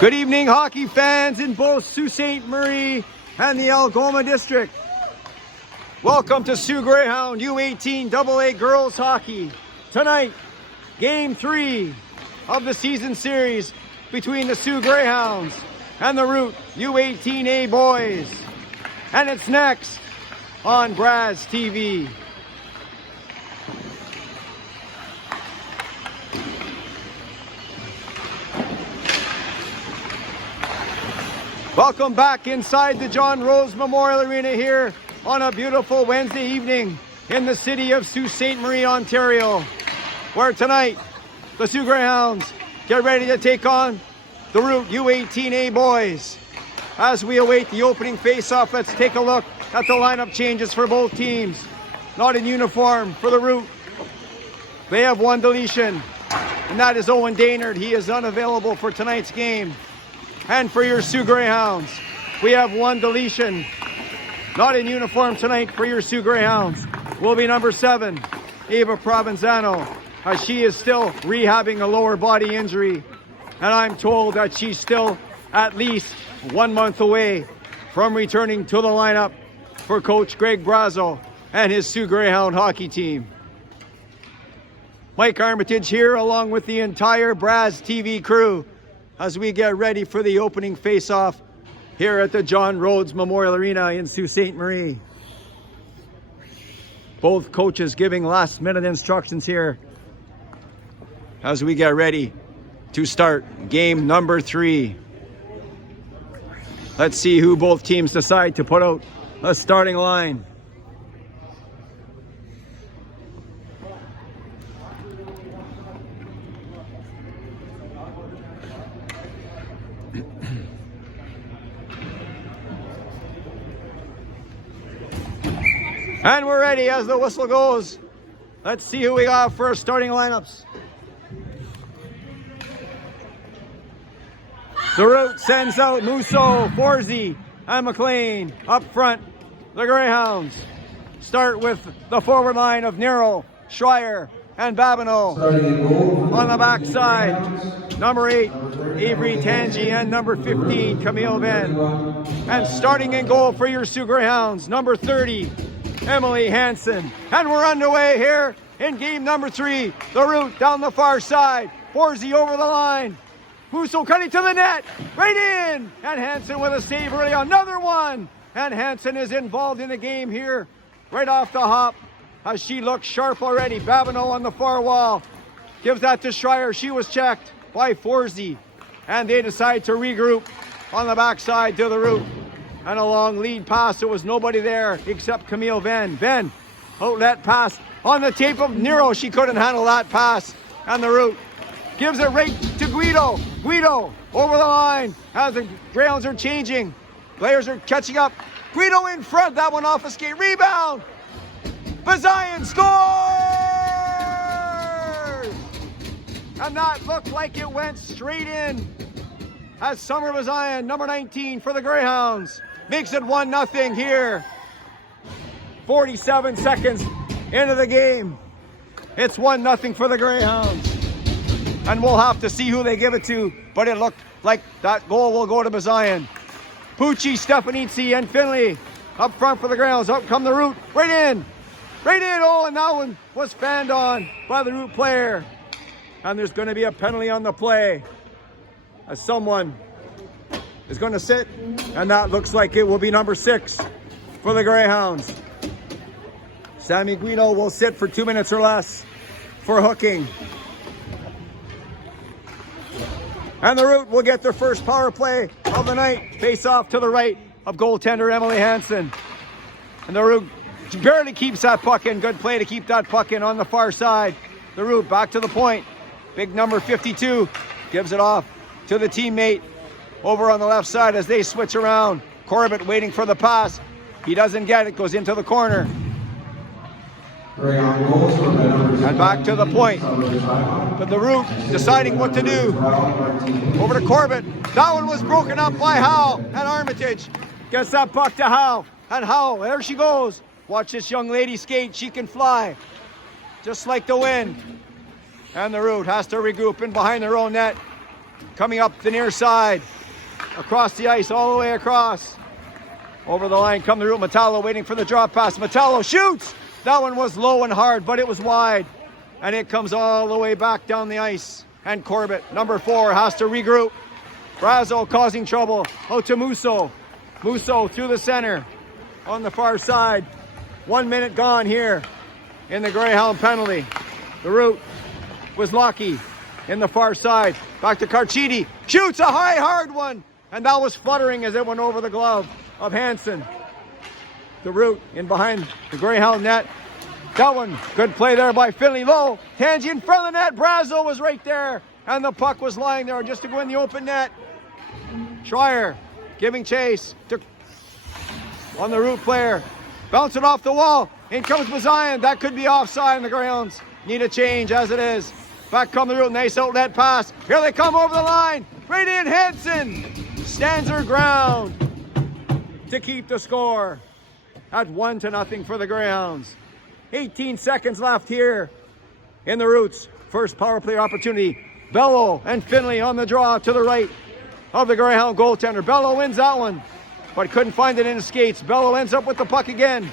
Good evening, hockey fans in both Sault Ste. Marie and the Algoma District. Welcome to Sault Greyhound U18AA Girls Hockey. Tonight, Game 3 of the season series between the Sault Greyhounds and the Rhodes U18A boys. And it's next on Braz TV. Welcome back inside the John Rhodes Memorial Arena here on a beautiful Wednesday evening in the city of Sault Ste. Marie, Ontario, where tonight the Sault Greyhounds get ready to take on the Rhodes U18A boys. As we await the opening face-off, let's take a look at the lineup changes for both teams. Not in uniform for the Rhodes. They have one deletion, and that is Owen Daynard. He is unavailable for tonight's game. And for your Sault Greyhounds, we have one deletion. Not in uniform tonight for your Sault Greyhounds will be number 7, Eva Provenzano, as she is still rehabbing a lower body injury. And I'm told that she's still at least 1 month away from returning to the lineup for Coach Greg Brazo and his Sault Greyhound hockey team. Mike Armitage here along with the entire Braz TV crew as we get ready for the opening face-off here at the John Rhodes Memorial Arena in Sault Ste. Marie. Both coaches giving last-minute instructions here as we get ready to start game number 3. Let's see who both teams decide to put out a starting line. And we're ready as the whistle goes. Let's see who we got for our starting lineups. The Rhodes sends out Musso, Forsey, and McLean. Up front, the Greyhounds start with the forward line of Nero, Schreier, and Babineau. On the backside, number 8, Avery Tangi, and number 15, Camille Ben. And starting in goal for your Sault Greyhounds, number 30, Emily Hansen. And we're underway here in game number 3. The Rhodes down the far side. Forsey over the line. Musso cutting to the net. Right in. And Hansen with a save early. Another one. And Hansen is involved in the game here. Right off the hop. As she looks sharp already. Babineau on the far wall. Gives that to Schreier. She was checked by Forsey. And they decide to regroup on the backside to the Rhodes. And a long lead pass. There was nobody there except Camille Ben. Ben, outlet pass on the tape of Nero. She couldn't handle that pass. And the Rhodes gives it right to Guido. Guido over the line as the Greyhounds are changing. Players are catching up. Guido in front. That one off a skate. Rebound. Bazian scores! And that looked like it went straight in. As Summer Bazian, number 19 for the Greyhounds, makes it 1-0 here. 47 seconds into the game. It's 1-0 for the Greyhounds. And we'll have to see who they give it to, but it looked like that goal will go to Bazian. Pucci, Stefanizzi, and Finley up front for the Greyhounds. Up come the Rhodes. Right in. Right in. Oh, and that one was fanned on by the Rhodes player. And there's going to be a penalty on the play, as someone is going to sit, and that looks like it will be number 6 for the Greyhounds. Sammy Guido will sit for 2 minutes or less for hooking. And the Rhodes will get their first power play of the night. Face off to the right of goaltender Emily Hansen. And the Rhodes barely keeps that puck in. Good play to keep that puck in on the far side. The Rhodes back to the point. Big number 52 gives it off to the teammate over on the left side as they switch around. Corbett waiting for the pass. He doesn't get it, goes into the corner. And back to the point. But the Rhodes deciding what to do. Over to Corbett. That one was broken up by Howe, and Armitage gets that puck to Howe. And Howe, there she goes. Watch this young lady skate. She can fly. Just like the wind. And the Rhodes has to regroup in behind their own net. coming up the near side, across the ice, all the way across. Over the line, come the route. Metallo waiting for the drop pass. Metallo shoots! That one was low and hard, but it was wide. And it comes all the way back down the ice. And Corbett, number 4, has to regroup. Brazo causing trouble. Out to Musso. Musso through the center on the far side. 1 minute gone here in the Greyhound penalty. The route was Lockie in the far side. Back to Carchidi. Shoots a high, hard one. And that was fluttering as it went over the glove of Hansen. The route in behind the Greyhound net. That one, good play there by Finley. Low, Tangi in front of the net. Brazo was right there. And the puck was lying there just to go in the open net. Schreier giving chase to on the route player. Bounce it off the wall. In comes Bazian. That could be offside, and the Greyhounds need a change as it is. Back come the route. Nice outlet pass. Here they come over the line. Right in. Hansen stands her ground to keep the score at 1-0 for the Greyhounds. 18 seconds left here in the Roots. First power play opportunity. Bello and Finley on the draw to the right of the Greyhound goaltender. Bello wins that one, but couldn't find it in his skates. Bello ends up with the puck again.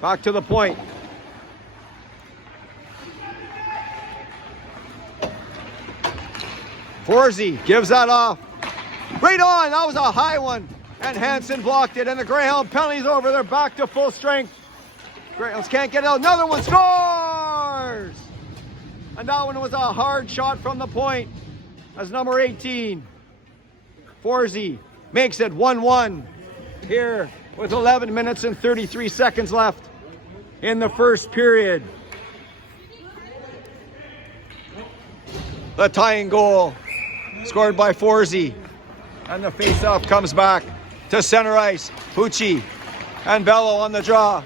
Back to the point. Forsey gives that off. Right on, that was a high one. And Hansen blocked it, and the Greyhound penalty's over. They're back to full strength. Greyhounds can't get it out. Another one scores! And that one was a hard shot from the point as number 18. Forsey makes it 1-1 here with 11 minutes and 33 seconds left in the first period. The tying goal scored by Forsey. And the face-off comes back to center ice. Pucci and Bello on the draw.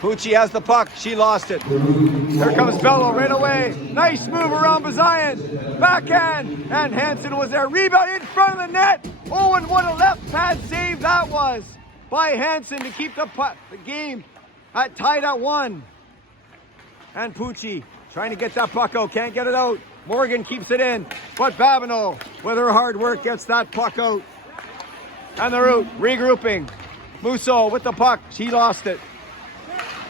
Pucci has the puck. She lost it. Here comes Bello right away. Nice move around Bazian. Backhand. And Hansen was there. Rebound in front of the net. Oh, and what a left pad save that was by Hansen to keep the game tied at 1. And Pucci trying to get that puck out. Can't get it out. Morgan keeps it in. But Babineau, with her hard work, gets that puck out. And the route regrouping. Musso with the puck. She lost it.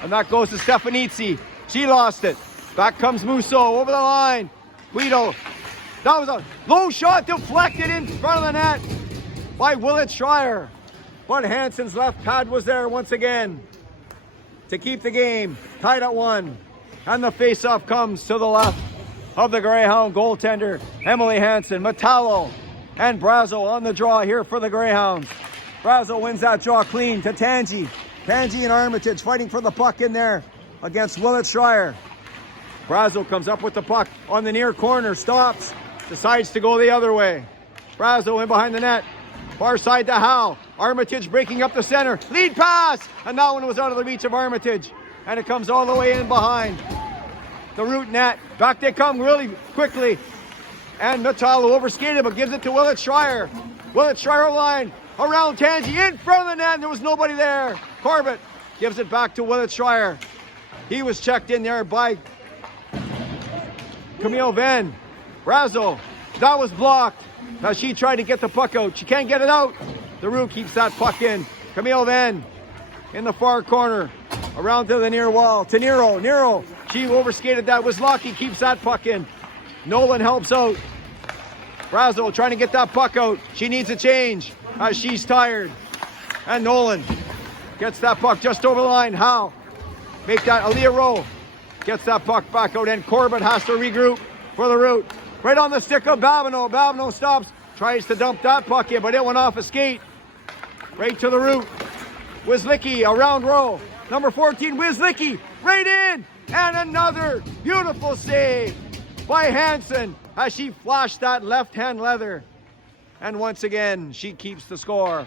And that goes to Stefanizzi. She lost it. Back comes Musso over the line. Guido. That was a low shot deflected in front of the net by Willett Schreier. But Hansen's left pad was there once again to keep the game tied at 1. And the faceoff comes to the left of the Greyhound goaltender, Emily Hansen. Metallo and Brazo on the draw here for the Greyhounds. Brazo wins that draw clean to Tangi. Tangi and Armitage fighting for the puck in there against Willett Schreier. Brazo comes up with the puck on the near corner, stops, decides to go the other way. Brazo in behind the net, far side to Howe. Armitage breaking up the center, lead pass, and that one was out of the reach of Armitage. And it comes all the way in behind the root net. Back they come really quickly. And Metallo overskated, but gives it to Willett Schreier. Willett Schreier line around Tangi in front of the net, and there was nobody there. Corbett gives it back to Willett Schreier. He was checked in there by Camille Venn. Brazo, that was blocked. Now she tried to get the puck out. She can't get it out. The Roux keeps that puck in. Camille Venn in the far corner. Around to the near wall. To Nero. Nero, she overskated that. Wisłocki keeps that puck in. Nolan helps out. Brazo trying to get that puck out. She needs a change as she's tired. And Nolan gets that puck just over the line. How? Make that. Aaliyah Rowe gets that puck back out. And Corbett has to regroup for the route. Right on the stick of Babineau. Babineau stops. Tries to dump that puck in, but it went off a skate. Right to the route. Wislicki around row. Number 14, Wislicki. Right in. And another beautiful save by Hansen as she flashed that left-hand leather. And once again, she keeps the score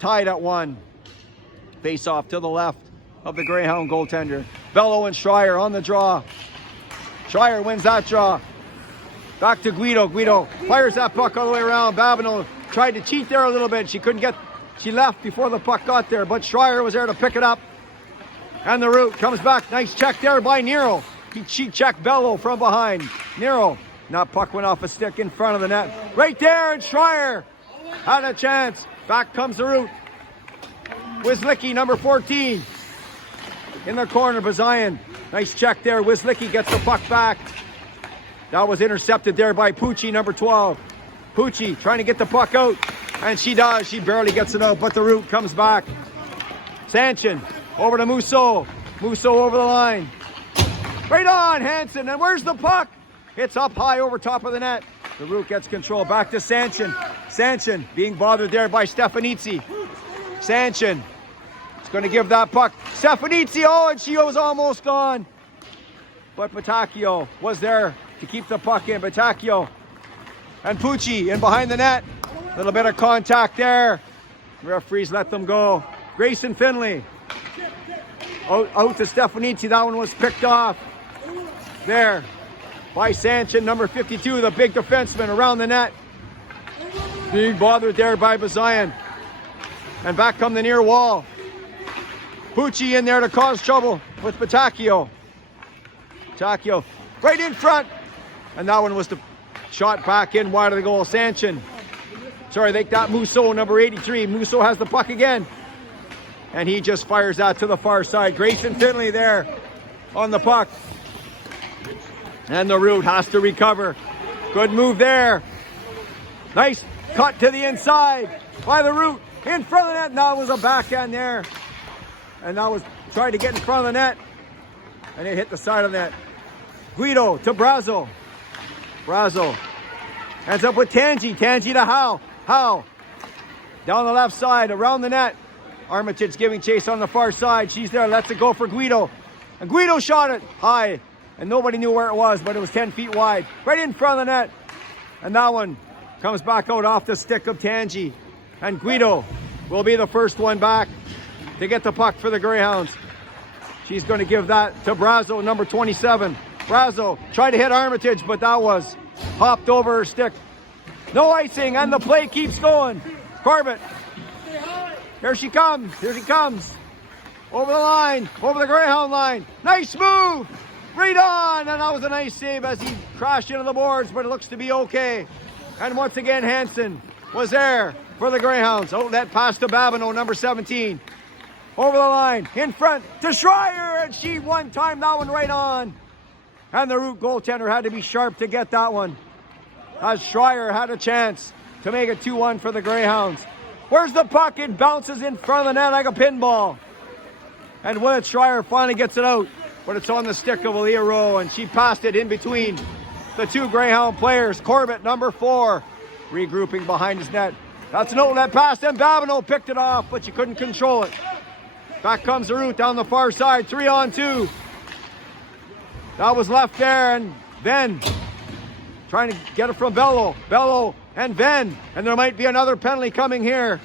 tied at 1. Face off to the left of the Greyhound goaltender. Bello and Schreier on the draw. Schreier wins that draw. Back to Guido. Guido fires that puck all the way around. Babineau tried to cheat there a little bit. She couldn't get, she left before the puck got there, but Schreier was there to pick it up. And the route comes back. Nice check there by Nero. She checked Bello from behind. Nero And that puck went off a stick in front of the net. Right there, and Schreier had a chance. Back comes the root. Wislicki, number 14. In the corner, Bazayan. Nice check there. Wislicki gets the puck back. That was intercepted there by Pucci, number 12. Pucci trying to get the puck out. And she does. She barely gets it out, but the root comes back. Sanchin over to Musso. Musso over the line. Right on, Hansen. And where's the puck? It's up high over top of the net. The root gets control. Back to Sanchin. Sanchin being bothered there by Stefanitsi. Sanchin is going to give that puck. Stefanitsi, oh, and she was almost gone. But Batacchio was there to keep the puck in. Batacchio and Pucci in behind the net. A little bit of contact there. Referees let them go. Grayson Finley. Out to Stefanitsi. That one was picked off. There. By Sanchin, number 52, the big defenseman around the net. Being bothered there by Bazayan. And back come the near wall. Pucci in there to cause trouble with Batacchio. Batacchio right in front. And that one was the shot back in wide of the goal. Sanchin. Sorry, they got Musso, number 83. Musso has the puck again. And he just fires that to the far side. Grayson Finley there on the puck. And the root has to recover. Good move there. Nice cut to the inside by the root. In front of the net. Now it was a backhand there. And that was trying to get in front of the net. And it hit the side of the net. Guido to Brazo. Brazo ends up with Tangi. Tangi to Howe. Howe down the left side around the net. Armitage giving chase on the far side. She's there. Lets it go for Guido. And Guido shot it high. And nobody knew where it was, but it was 10 feet wide. Right in front of the net. And that one comes back out off the stick of Tangi. And Guido will be the first one back to get the puck for the Greyhounds. She's going to give that to Brazo, number 27. Brazo tried to hit Armitage, but that was hopped over her stick. No icing, and the play keeps going. Corbett. Here she comes. Here she comes. Over the line. Over the Greyhound line. Nice move. Right on. And that was a nice save as he crashed into the boards, but it looks to be okay. And once again, Hansen was there for the Greyhounds. Outlet pass to Babineau, number 17. Over the line. In front to Schreier. And she one-timed that one right on. And the root goaltender had to be sharp to get that one, as Schreier had a chance to make it 2-1 for the Greyhounds. Where's the puck? It bounces in front of the net like a pinball. And Willett Schreier finally gets it out, but it's on the stick of Aaliyah Rowe, and she passed it in between the two Greyhound players. Corbett, number 4, regrouping behind his net. That's an outlet pass, and Babineau picked it off, but she couldn't control it. Back comes the root down the far side, 3-on-2. That was left there, and Venn trying to get it from Bello. Bello and Venn. And there might be another penalty coming here,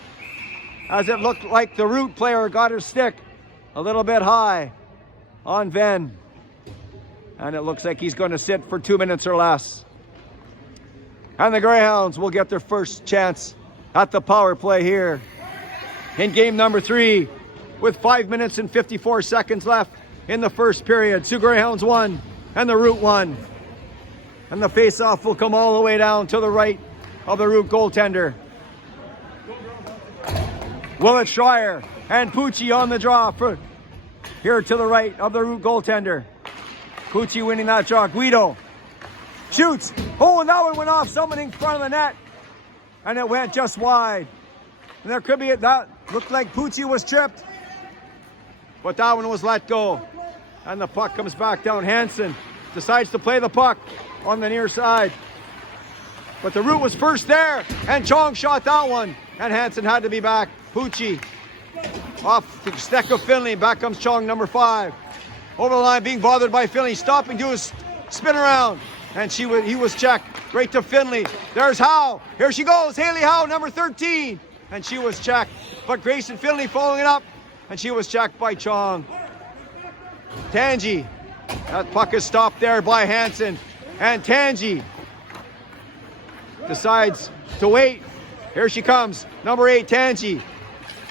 as it looked like the root player got her stick a little bit high on Venn. And it looks like he's going to sit for 2 minutes or less. And the Greyhounds will get their first chance at the power play here in game number 3, with 5 minutes and 54 seconds left in the first period. Sioux Greyhounds 1 and the root 1. And the face-off will come all the way down to the right of the root goaltender. Willett Schreier and Pucci on the draw for here to the right of the root goaltender. Pucci winning that draw. Guido shoots. Oh, and that one went off someone in front of the net. And it went just wide. And there could be, that looked like Pucci was tripped. But that one was let go. And the puck comes back down. Hansen decides to play the puck on the near side. But the root was first there. And Chong shot that one. And Hansen had to be back. Pucci off the stick of Finley. Back comes Chong, number 5. Over the line, being bothered by Finley. Stopping to his spin around. And he was checked right to Finley. There's Howe. Here she goes. Haley Howe, number 13. And she was checked. But Grayson Finley following it up. And she was checked by Chong. Tangi. That puck is stopped there by Hansen. And Tangi decides to wait. Here she comes. Number 8, Tangi.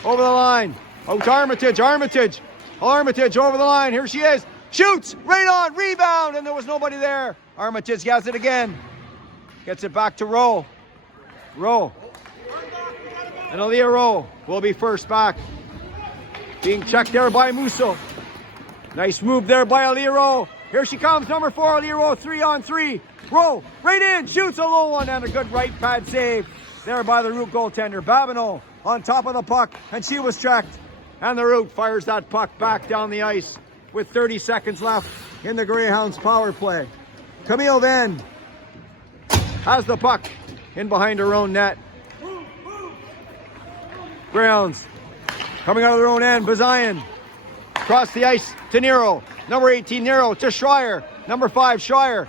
Over the line. Oh, to Armitage. Armitage over the line. Here she is. Shoots. Right on. Rebound. And there was nobody there. Armitage has it again. Gets it back to Rowe. Rowe. And Aaliyah Rowe will be first back. Being checked there by Musso. Nice move there by Aaliyah Rowe. Here she comes, number 4, Aaliyah Rowe, 3-on-3. Rowe, right in, shoots a low one, and a good right pad save there by the Root goaltender. Babineau on top of the puck, and she was checked. And the Root fires that puck back down the ice with 30 seconds left in the Greyhounds power play. Camille then has the puck in behind her own net. Greyhounds coming out of their own end. Bazayan across the ice to Nero. Number 18, Nero to Schreier. Number 5, Schreier.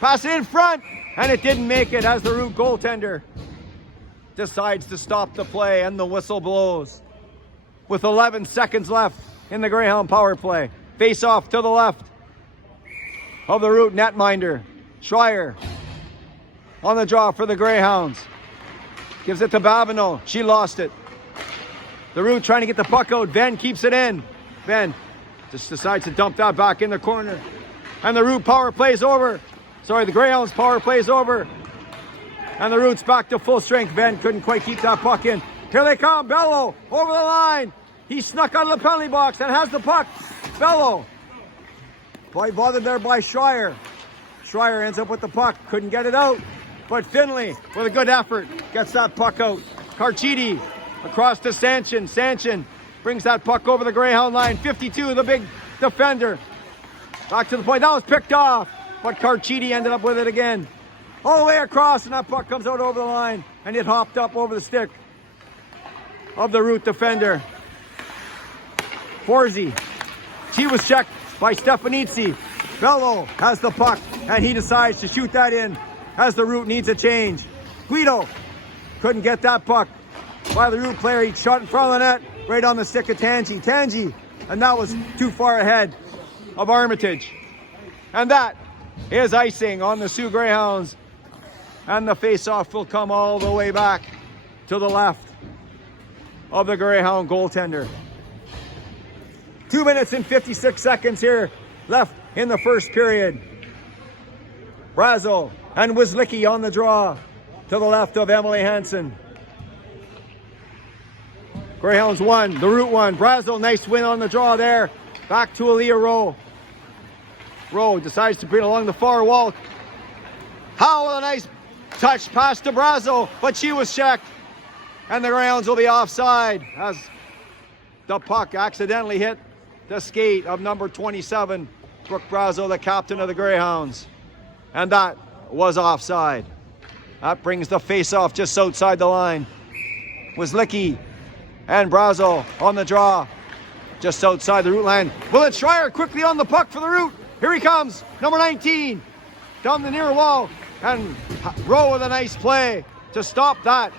Pass it in front, and it didn't make it as the Root goaltender decides to stop the play, and the whistle blows. With 11 seconds left in the Greyhound power play. Face off to the left of the Root netminder. Schreier on the draw for the Greyhounds. Gives it to Babineau. She lost it. The Root trying to get the puck out. Venn keeps it in. Venn just decides to dump that back in the corner. And the Root power plays over. Sorry, the Greyhounds power plays over. And the Root's back to full strength. Venn couldn't quite keep that puck in. Here they come. Bello over the line. He snuck out of the penalty box and has the puck. Bello. Bothered there by Schreier. Schreier ends up with the puck. Couldn't get it out. But Finley, with a good effort, gets that puck out. Carchidi across to Sanchin. Sanchin brings that puck over the Greyhound line. 52, the big defender. Back to the point. That was picked off. But Carchidi ended up with it again. All the way across, and that puck comes out over the line. And it hopped up over the stick of the Root defender. Forsey. She was checked by Stefanitsi. Bello has the puck, and he decides to shoot that in as the Root needs a change. Guido couldn't get that puck by the Root player. He shot in front of the net, right on the stick of Tangi. Tangi, and that was too far ahead of Armitage. And that is icing on the Sioux Greyhounds. And the face-off will come all the way back to the left of the Greyhound goaltender. 2 minutes and 56 seconds here left in the first period. Brazo and Wislicki on the draw to the left of Emily Hansen. Greyhounds 1, the Root 1. Brazo, nice win on the draw there. Back to Aaliyah Rowe. Rowe decides to bring it along the far wall. Howe with a nice touch pass to Brazo, but she was checked. And the Greyhounds will be offside as the puck accidentally hit the skate of number 27, Brooke Brazo, the captain of the Greyhounds. And that was offside. That brings the face-off just outside the line. Wislicki and Brazo on the draw just outside the Root line. Willett Schreier quickly on the puck for the Root. Here he comes, number 19, down the near wall. And Rowe with a nice play to stop that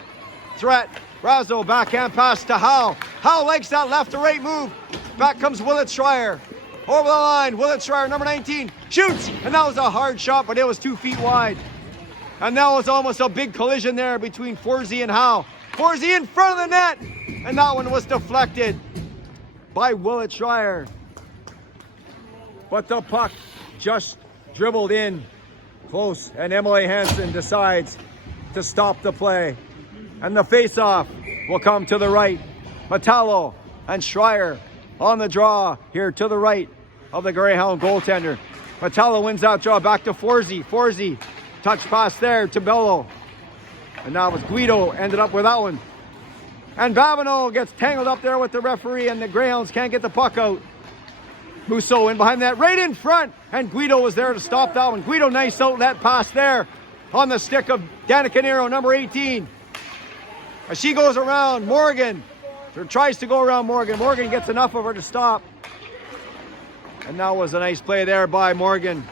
threat. Brazo backhand pass to Howe. Howe likes that left to right move. Back comes Willett Schreier. Over the line, Willett Schreier, number 19, shoots. And that was a hard shot, but it was 2 feet wide. And that was almost a big collision there between Forsey and Howe. Forsey in front of the net. And that one was deflected by Willett Schreier. But the puck just dribbled in close, and Emily Hansen decides to stop the play. And the face-off will come to the right. Metallo and Schreier on the draw here to the right of the Greyhound goaltender. Metallo wins that draw back to Forsey. Forsey, touch pass there to Bello. And now it was Guido ended up with that one. And Babineau gets tangled up there with the referee, and the Greyhounds can't get the puck out. Musso in behind that, right in front, and Guido was there to stop that one. Guido, nice outlet pass there on the stick of Danica Nero, number 18. As she goes around, Morgan, or tries to go around Morgan. Morgan gets enough of her to stop. And that was a nice play there by Morgan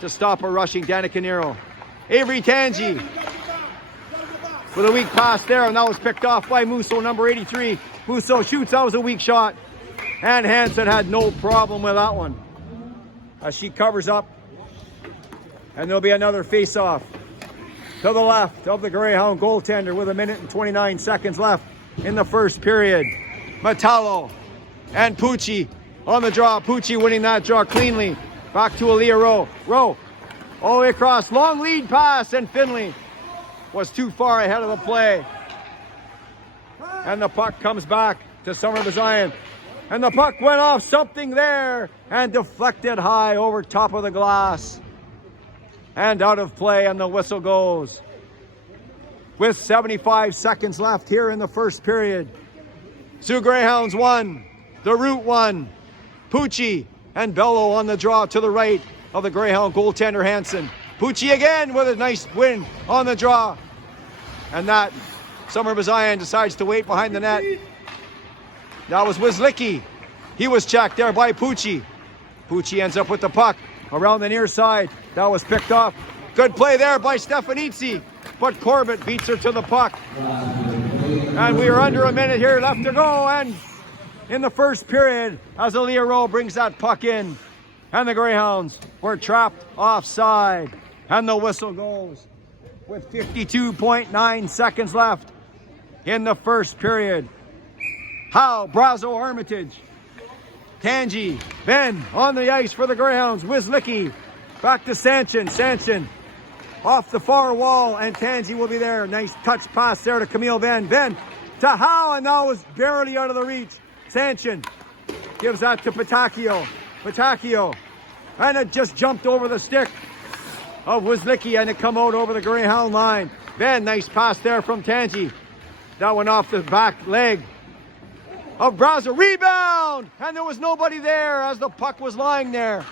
to stop her rushing Danica Nero. Avery Tangi with a weak pass there, and that was picked off by Musso, number 83. Musso shoots, that was a weak shot. And Hansen had no problem with that one. As she covers up. And there'll be another face-off to the left of the Greyhound goaltender with 1 minute and 29 seconds left in the first period. Metallo and Pucci on the draw. Pucci winning that draw cleanly. Back to Aaliyah Rowe. Rowe All the way across. Long lead pass, and Finley was too far ahead of the play. And the puck comes back to Summer Bazayan. And the puck went off something there and deflected high over top of the glass. And out of play, and the whistle goes. With 75 seconds left here in the first period. Sioux Greyhounds 1, the Root 1. Pucci and Bello on the draw to the right of the Greyhound goaltender Hansen. Pucci again with a nice win on the draw. And that Summer Bazayan decides to wait behind the net. That was Wislicki. He was checked there by Pucci. Pucci ends up with the puck around the near side. That was picked off. Good play there by Stefanitsi. But Corbett beats her to the puck. And we are under a minute here left to go. And in the first period, as Aaliyah Rowe brings that puck in. And the Greyhounds were trapped offside. And the whistle goes with 52.9 seconds left in the first period. Howe, Brazo, Armitage, Tangi, Ben on the ice for the Greyhounds. Wislicki back to Sanchin. Sanchin off the far wall, and Tangi will be there. Nice touch pass there to Camille Ben. Ben to Howe, and that was barely out of the reach. Sanchin gives that to Patacchio. Patacchio, and it just jumped over the stick of Wislicki, and it come out over the Greyhound line. Ben, nice pass there from Tangi. That went off the back leg of Brazo. Rebound! And there was nobody there as the puck was lying there.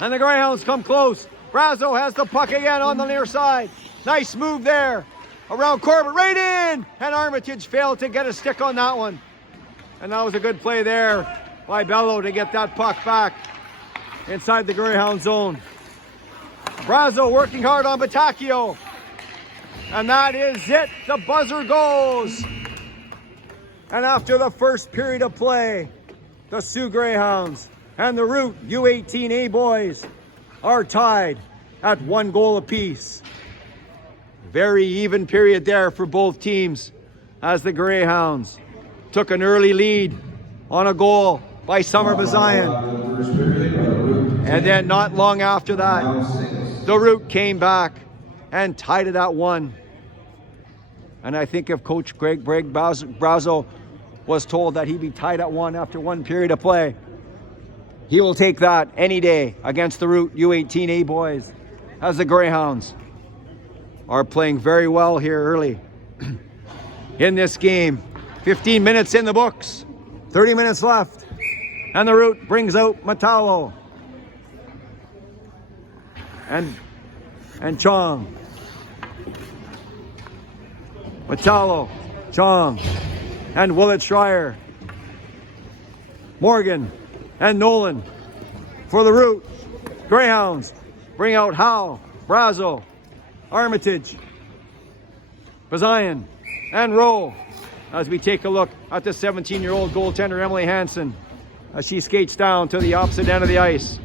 And the Greyhounds come close. Brazo has the puck again on the near side. Nice move there. Around Corbett, right in! And Armitage failed to get a stick on that one. And that was a good play there by Bello to get that puck back inside the Greyhound zone. Brazo working hard on Patacchio. And that is it. The buzzer goes. And after the first period of play, the Sioux Greyhounds and the Root U18A boys are tied at 1 goal apiece. Very even period there for both teams as the Greyhounds took an early lead on a goal by Summer Bazayan. And then not long after that, the Root came back and tied it at 1. And I think if Coach Greg Brazo was told that he'd be tied at 1 after 1 period of play, he will take that any day against the Root U18A boys, as the Greyhounds are playing very well here early in this game. 15 minutes in the books, 30 minutes left, and the Root brings out Matalo and Chong. Matalo, Chong, and Willett Schreier. Morgan and Nolan for the Root. Greyhounds bring out Howe, Brazo, Armitage, Bazayan, and Rowe as we take a look at the 17-year-old goaltender Emily Hansen as she skates down to the opposite end of the ice.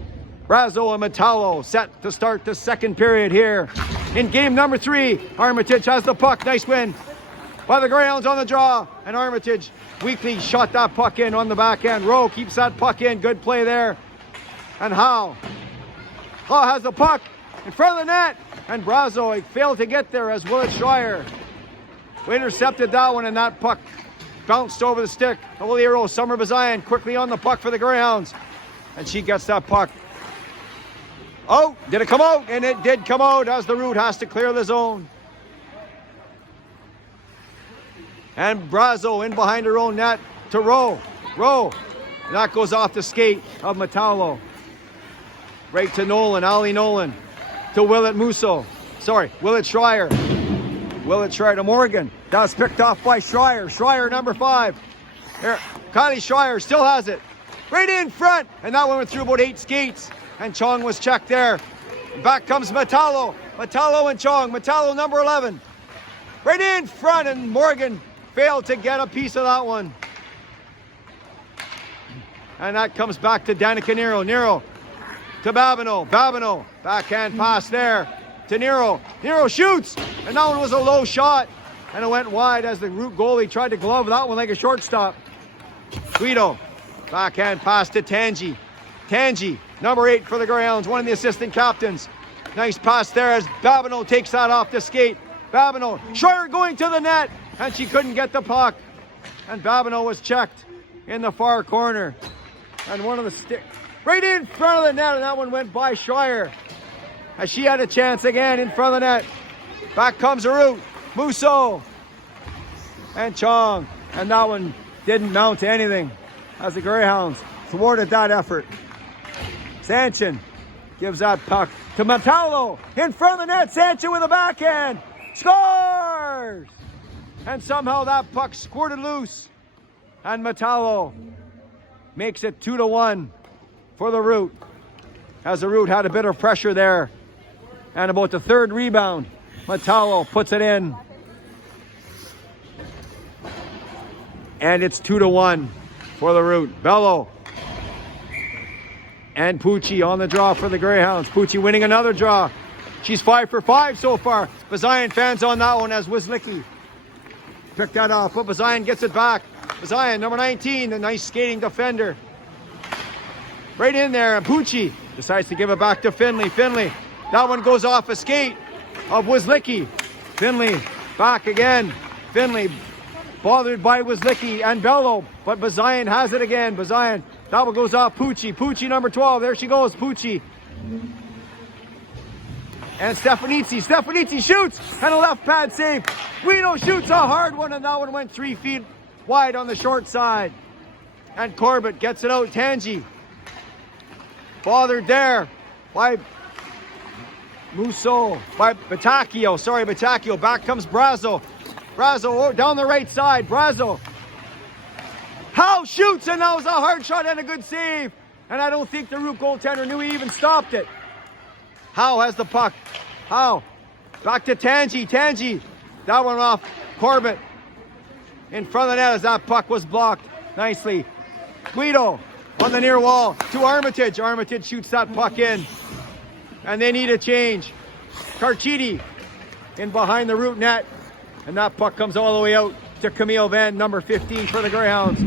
Brazo and Metallo set to start the second period here in game number 3. Armitage has the puck. Nice win by the Greyhounds on the draw, and Armitage weakly shot that puck in on the back end. Rowe keeps that puck in. Good play there. And Howe has the puck in front of the net, and Brazo failed to get there as Willett Schreier intercepted that one, and that puck bounced over the stick of Olero. Summer Bazayan quickly on the puck for the Greyhounds, and she gets that puck. Oh, did it come out? And it did come out as the Root has to clear the zone. And Brazo in behind her own net to Rowe. Rowe. That goes off the skate of Metallo. Right to Nolan, Ali Nolan. To Willett Musso. Willett Schreier. Willett Schreier to Morgan. That's picked off by Schreier. Schreier, number 5. Here, Kylie Schreier still has it. Right in front. And that one went through about 8 skates. And Chong was checked there. Back comes Metallo. Metallo and Chong. Metallo, number 11. Right in front, and Morgan failed to get a piece of that one. And that comes back to Danica Nero. Nero to Babineau. Babineau, backhand pass there to Nero. Nero shoots, and that one was a low shot. And it went wide as the Root goalie tried to glove that one like a shortstop. Guido, backhand pass to Tangi. Tangi, number 8 for the Greyhounds, one of the assistant captains. Nice pass there as Babineau takes that off the skate. Babineau, Schreier going to the net, and she couldn't get the puck. And Babineau was checked in the far corner. And one of the sticks right in front of the net, and that one went by Schreier. As she had a chance again in front of the net. Back comes Root, Musso, and Chong. And that one didn't mount to anything as the Greyhounds thwarted that effort. Sanchin gives that puck to Metallo in front of the net. Sanchin with a backhand. Scores! And somehow that puck squirted loose. And Metallo makes it 2-1 for the Root. As the Root had a bit of pressure there. And about the third rebound, Metallo puts it in. And it's 2-1 for the Root. Bello and Pucci on the draw for the Greyhounds. Pucci winning another draw. She's 5 for 5 so far. Bazayan fans on that one as Wislicki picked that off. But Bazayan gets it back. Bazayan, number 19, a nice skating defender. Right in there, and Pucci decides to give it back to Finley. Finley, that one goes off a skate of Wislicki. Finley back again. Finley bothered by Wislicki and Bello, but Bazayan has it again. Bazayan, that one goes off Pucci. Pucci, number 12, there she goes, Pucci. And Stefanitsi. Stefanitsi shoots, and a left pad save. Guido shoots a hard one, and that one went 3 feet wide on the short side. And Corbett gets it out. Tangi bothered there by Musso, by Batacchio. Sorry, Batacchio. Back comes Brazo. Brazo down the right side. Brazo. Howe shoots, and that was a hard shot and a good save. And I don't think the Root goaltender knew he even stopped it. Howe has the puck. Howe. Back to Tangi. Tangi. That one off Corbett. In front of the net as that puck was blocked nicely. Guido on the near wall to Armitage. Armitage shoots that puck in. And they need a change. Carchidi in behind the Root net. And that puck comes all the way out to Camille Venn, number 15 for the Greyhounds.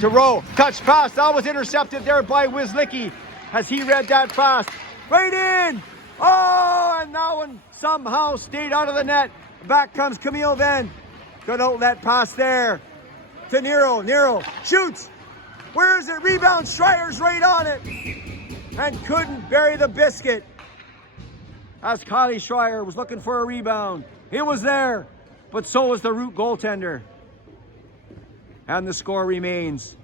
To Rowe. Touch pass. That was intercepted there by Wislicki as he read that pass. Right in. Oh, and that one somehow stayed out of the net. Back comes Camille Venn. Good outlet pass there to Nero. Nero shoots. Where is it? Rebound. Schreier's right on it. And couldn't bury the biscuit. As Kylie Schreier was looking for a rebound. It was there. But so was the Root goaltender. And the score remains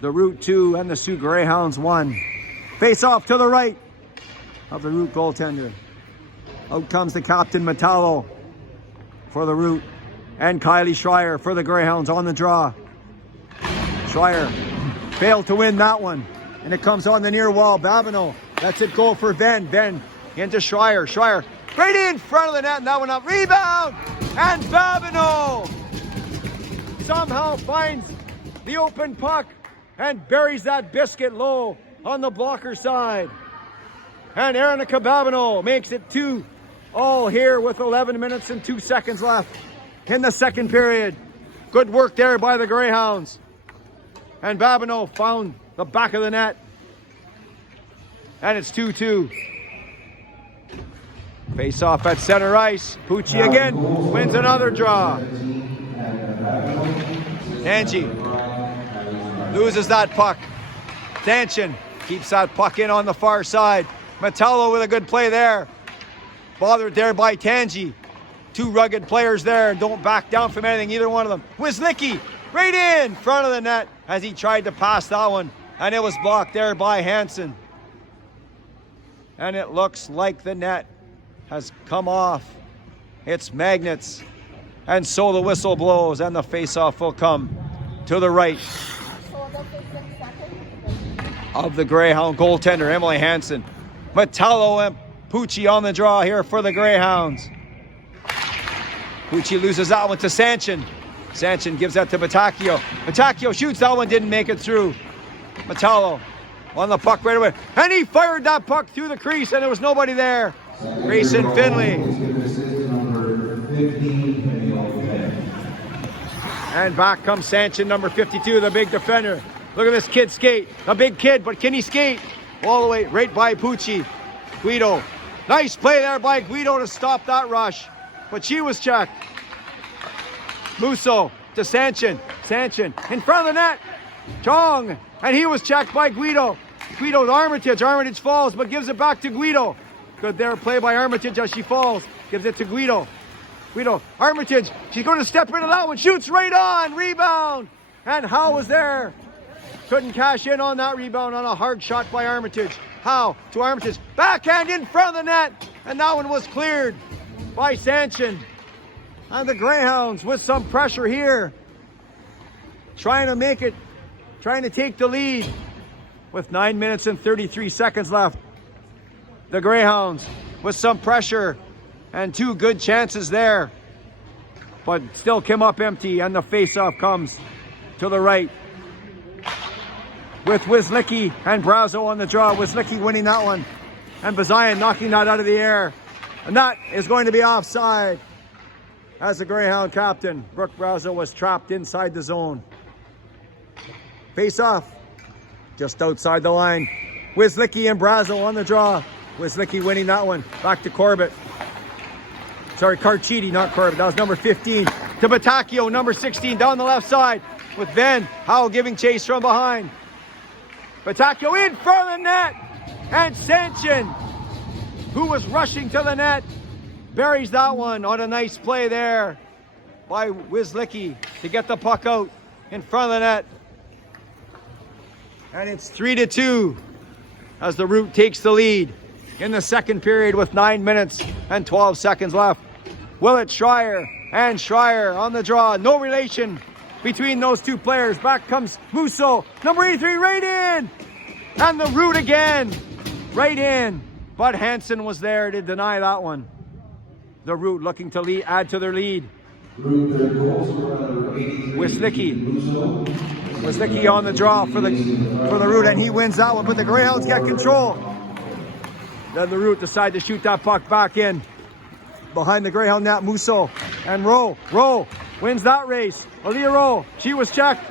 the Root 2 and the Sioux Greyhounds 1. Face off to the right of the Root goaltender. Out comes the captain Metallo for the Root. And Kylie Schreier for the Greyhounds on the draw. Schreier failed to win that one. And it comes on the near wall. Babineau lets it go for Venn. Venn into Schreier. Schreier right in front of the net, and that one up. Rebound! And Babineau somehow finds the open puck and buries that biscuit low on the blocker side. And Erica Babineau makes it 2-2 here with 11 minutes and 2 seconds left in the second period. Good work there by the Greyhounds. And Babineau found the back of the net. And it's 2-2. Face off at center ice. Pucci again wins another draw. Tangi loses that puck. Sanchin keeps that puck in on the far side. Metallo with a good play there. Bothered there by Tangi. Two rugged players there. Don't back down from anything, either one of them. Wislicki right in front of the net as he tried to pass that one. And it was blocked there by Hansen. And it looks like the net has come off its magnets. And so the whistle blows and the face-off will come to the right of the Greyhound goaltender, Emily Hansen. Metallo and Pucci on the draw here for the Greyhounds. Pucci loses that one to Sanchin. Sanchin gives that to Batacchio. Batacchio shoots, that one didn't make it through. Metallo on the puck right away. And he fired that puck through the crease and there was nobody there. Grayson Finley. And back comes Sanchin, number 52, the big defender. Look at this kid skate. A big kid, but can he skate? All the way right by Pucci. Guido. Nice play there by Guido to stop that rush. But she was checked. Musso to Sanchin. Sanchin in front of the net. Chong. And he was checked by Guido. Guido to Armitage. Armitage falls, but gives it back to Guido. Good there play by Armitage as she falls. Gives it to Guido. Guido. Armitage. She's going to step into that one. Shoots right on. Rebound. And Howe was there. Couldn't cash in on that rebound on a hard shot by Armitage. Howe to Armitage. Backhand in front of the net. And that one was cleared by Sanchin. And the Greyhounds with some pressure here. Trying to make it. Trying to take the lead. With 9 minutes and 33 seconds left. The Greyhounds with some pressure. And 2 good chances there. But still came up empty. And the face-off comes to the right. With Wislicki and Brazo on the draw. Wislicki winning that one. And Bazayan knocking that out of the air. And that is going to be offside. As the Greyhound captain, Brooke Brazo was trapped inside the zone. Face off. Just outside the line. Wislicki and Brazo on the draw. Wislicki winning that one. Back to Corbett. Sorry, Carchidi, not Corbett. That was number 15. To Batacchio, number 16, down the left side. With Ben Howell giving chase from behind. Batacchio in front of the net. And Sanchin, who was rushing to the net, buries that one on a nice play there by Wislicki to get the puck out in front of the net. And it's 3-2 as the Root takes the lead in the second period with 9 minutes and 12 seconds left. Willett Schreier and Schreier on the draw. No relation between those 2 players. Back comes Musso, number 83, right in. And the Root again, right in. But Hansen was there to deny that one. The Root looking to add to their lead. Wislicki on the draw for the Root, and he wins that one. But the Greyhounds get control. Then the Root decide to shoot that puck back in. Behind the Greyhound net, Musso and Rowe. Rowe wins that race. Aaliyah Rowe, she was checked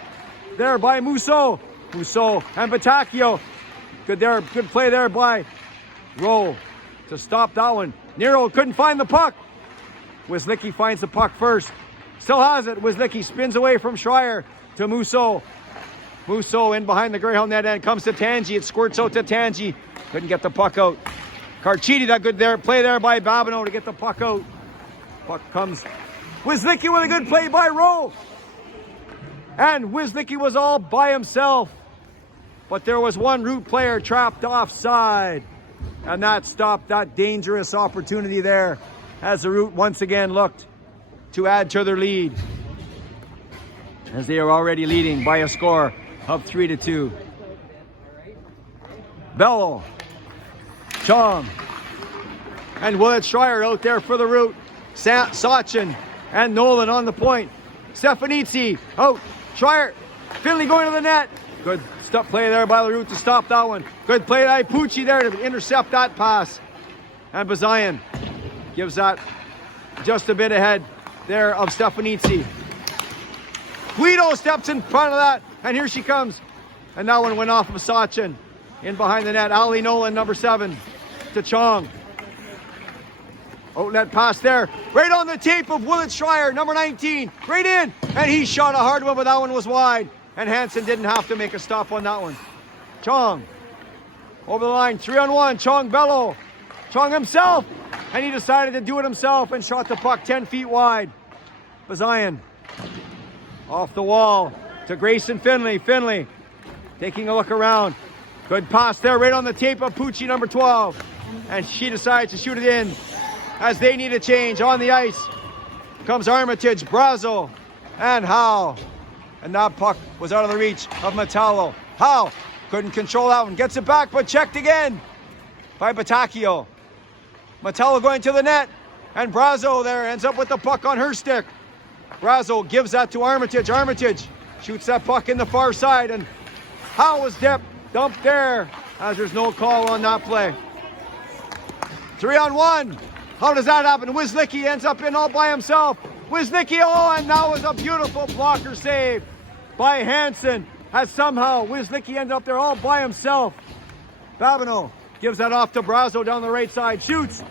there by Musso. Musso and Batacchio. Good play there by Rowe to stop that one. Nero couldn't find the puck. Wislicki finds the puck first. Still has it. Wislicki spins away from Schreier to Musso. Musso in behind the Greyhound net and comes to Tangi. It squirts out to Tangi. Couldn't get the puck out. Carchidi, that good play there by Babineau to get the puck out. Puck comes. Wislicki with a good play by Rowe. And Wislicki was all by himself. But there was one Root player trapped offside. And that stopped that dangerous opportunity there as the Root once again looked to add to their lead. As they are already leading by a score of 3-2. Bello. Chong. And Willett Schreier out there for the Root. Sachin and Nolan on the point. Stefanitsi out. Schreier. Finley going to the net. Good play there by the Root to stop that one. Good play by Pucci there to intercept that pass. And Bazayan gives that just a bit ahead there of Stefanitsi. Guido steps in front of that, and here she comes. And that one went off of Sachin. In behind the net, Ali Nolan, number 7, to Chong. Outlet pass there. Right on the tape of Willett Schreier, number 19. Right in, and he shot a hard one, but that one was wide. And Hansen didn't have to make a stop on that one. Chong. Over the line, 3-on-1. Chong Bello. Chong himself. And he decided to do it himself and shot the puck 10 feet wide. Bazayan. Off the wall to Grayson Finley. Finley taking a look around. Good pass there right on the tape of Pucci, number 12. And she decides to shoot it in as they need a change on the ice. Comes Armitage, Brazo, and Howe. And that puck was out of the reach of Metallo. Howe couldn't control that one. Gets it back, but checked again by Batacchio. Metallo going to the net. And Brazo there ends up with the puck on her stick. Brazo gives that to Armitage. Armitage shoots that puck in the far side. And Howe was dumped there as there's no call on that play. 3-on-1. How does that happen? Wislicki ends up in all by himself. Wislicki, oh, and that was a beautiful blocker save by Hansen. as somehow Wislicki ended up there all by himself. Babineau gives that off to Brazo down the right side, shoots.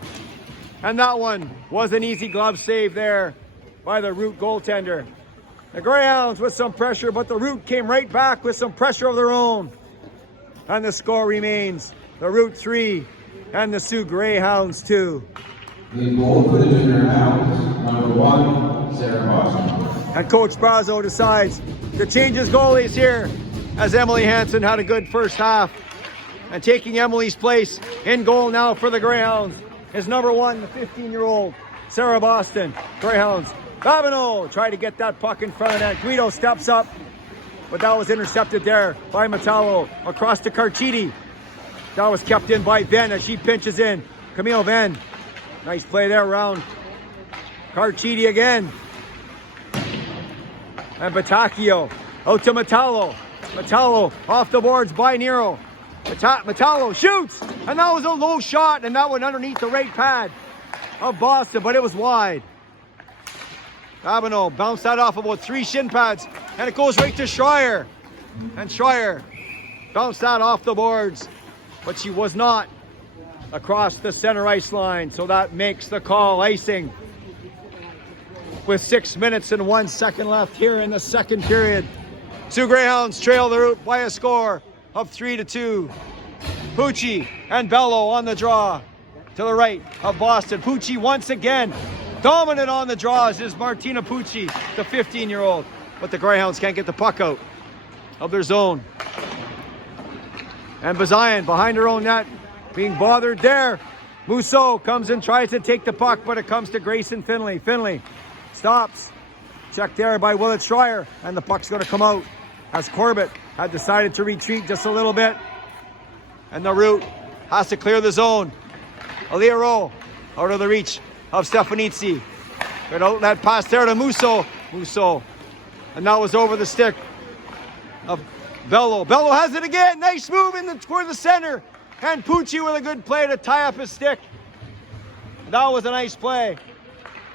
And that one was an easy glove save there by the Root goaltender. The Greyhounds with some pressure, but the Root came right back with some pressure of their own. And the score remains the Root 3 and the Sioux Greyhounds 2. The goal for the junior Greyhounds, number 1, Sarah Boston. And Coach Brazo decides to change his goalies here, as Emily Hansen had a good first half. And taking Emily's place in goal now for the Greyhounds is number 1, the 15-year-old Sarah Boston. Greyhounds. Babineau tried to get that puck in front of that. Guido steps up, but that was intercepted there by Metallo. Across to Carchidi. That was kept in by Venn as she pinches in. Camille Venn. Nice play there around Carchidi again. And Batacchio out to Metallo. Metallo off the boards by Nero. Metallo shoots, and that was a low shot, and that went underneath the right pad of Boston, but it was wide. Babineau bounced that off about 3 shin pads, and it goes right to Schreier. And Schreier bounced that off the boards, but she was not across the center ice line, so that makes the call icing. With 6 minutes and 1 second left here in the second period. Sioux Greyhounds trail the Root by a score of 3-2. Pucci and Bello on the draw to the right of Boston. Pucci once again dominant on the draws is Martina Pucci, the 15-year-old. But the Greyhounds can't get the puck out of their zone. And Bazayan behind her own net, being bothered there. Mousseau comes and tries to take the puck, but it comes to Grayson Finley. Finley stops. Checked there by Willett Schreier, and the puck's going to come out as Corbett had decided to retreat just a little bit. And the Root has to clear the zone. Aliyah Rowe out of the reach of Stefanitsi. Good outlet pass there to Musso. Musso. And that was over the stick of Bello. Bello has it again. Nice move toward the center. And Pucci with a good play to tie up his stick. That was a nice play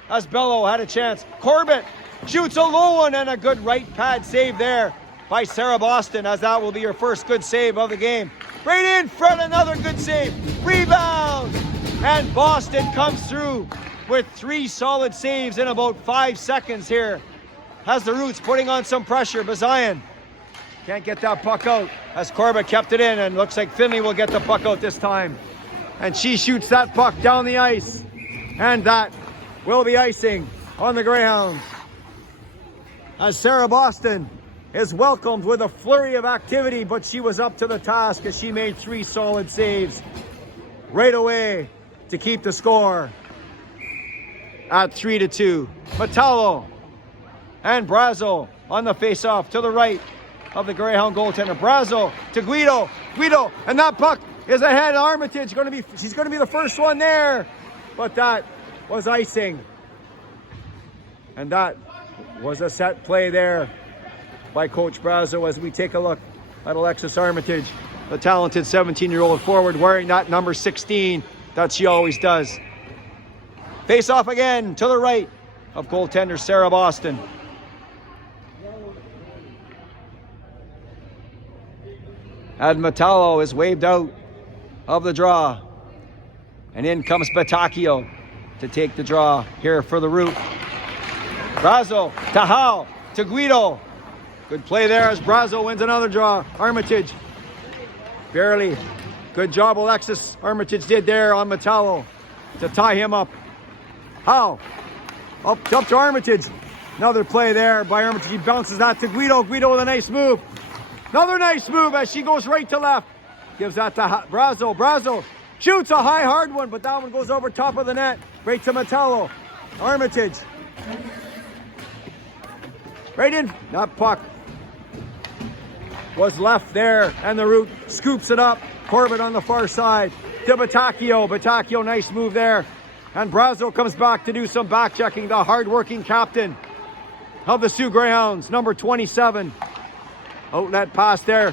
as Bello had a chance. Corbett shoots a low one, and a good right pad save there by Sarah Boston, as that will be her first good save of the game. Right in front, another good save. Rebound! And Boston comes through with 3 solid saves in about 5 seconds here. Has the Roots putting on some pressure. Bazayan can't get that puck out as Corbett kept it in, and looks like Finley will get the puck out this time. And she shoots that puck down the ice. And that will be icing on the Greyhounds, as Sarah Boston is welcomed with a flurry of activity, but she was up to the task as she made 3 solid saves right away to keep the score at 3-2. Metallo and Brazo on the face-off to the right of the Greyhound goaltender. Brazo to Guido. Guido, and that puck is ahead. Armitage she's going to be the first one there, but that was icing. And that was a set play there by Coach Brazo as we take a look at Alexis Armitage, the talented 17-year-old forward wearing that number 16 that she always does. Face off again to the right of goaltender Sarah Boston. And Metallo is waved out of the draw. And in comes Batacchio to take the draw here for the Root. Brazo to Howe to Guido. Good play there as Brazo wins another draw. Armitage barely. Good job Alexis Armitage did there on Metallo to tie him up. Howe up to Armitage. Another play there by Armitage. He bounces that to Guido. Guido with a nice move. Another nice move as she goes right to left. Gives that to Brazo. Brazo shoots a high, hard one, but that one goes over top of the net. Right to Metallo. Armitage. Right in. That puck was left there, and the Root scoops it up. Corbett on the far side to Batacchio. Batacchio, nice move there. And Brazo comes back to do some back checking. The hard-working captain of the Sioux Greyhounds, number 27. Outlet pass there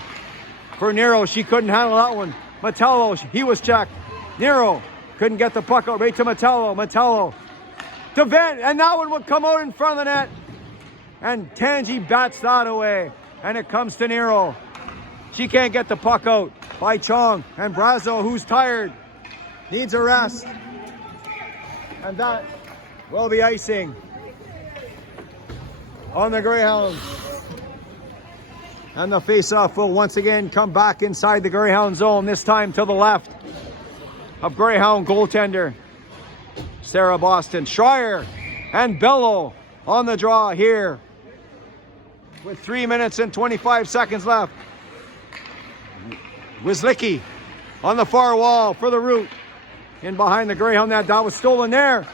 for Nero. She couldn't handle that one. Metallo, he was checked. Nero couldn't get the puck out. Right to Metallo. Metallo to Venn, and that one would come out in front of the net. And Tangi bats that away. and it comes to Nero. She can't get the puck out by Chong, and Brazo, who's tired, needs a rest. And that will be icing on the Greyhounds. And the face-off will once again come back inside the Greyhound zone, this time to the left of Greyhound goaltender Sarah Boston. Schreier and Bello on the draw here with 3 minutes and 25 seconds left. Wislicki on the far wall for the root. In behind the Greyhound net. That was stolen there.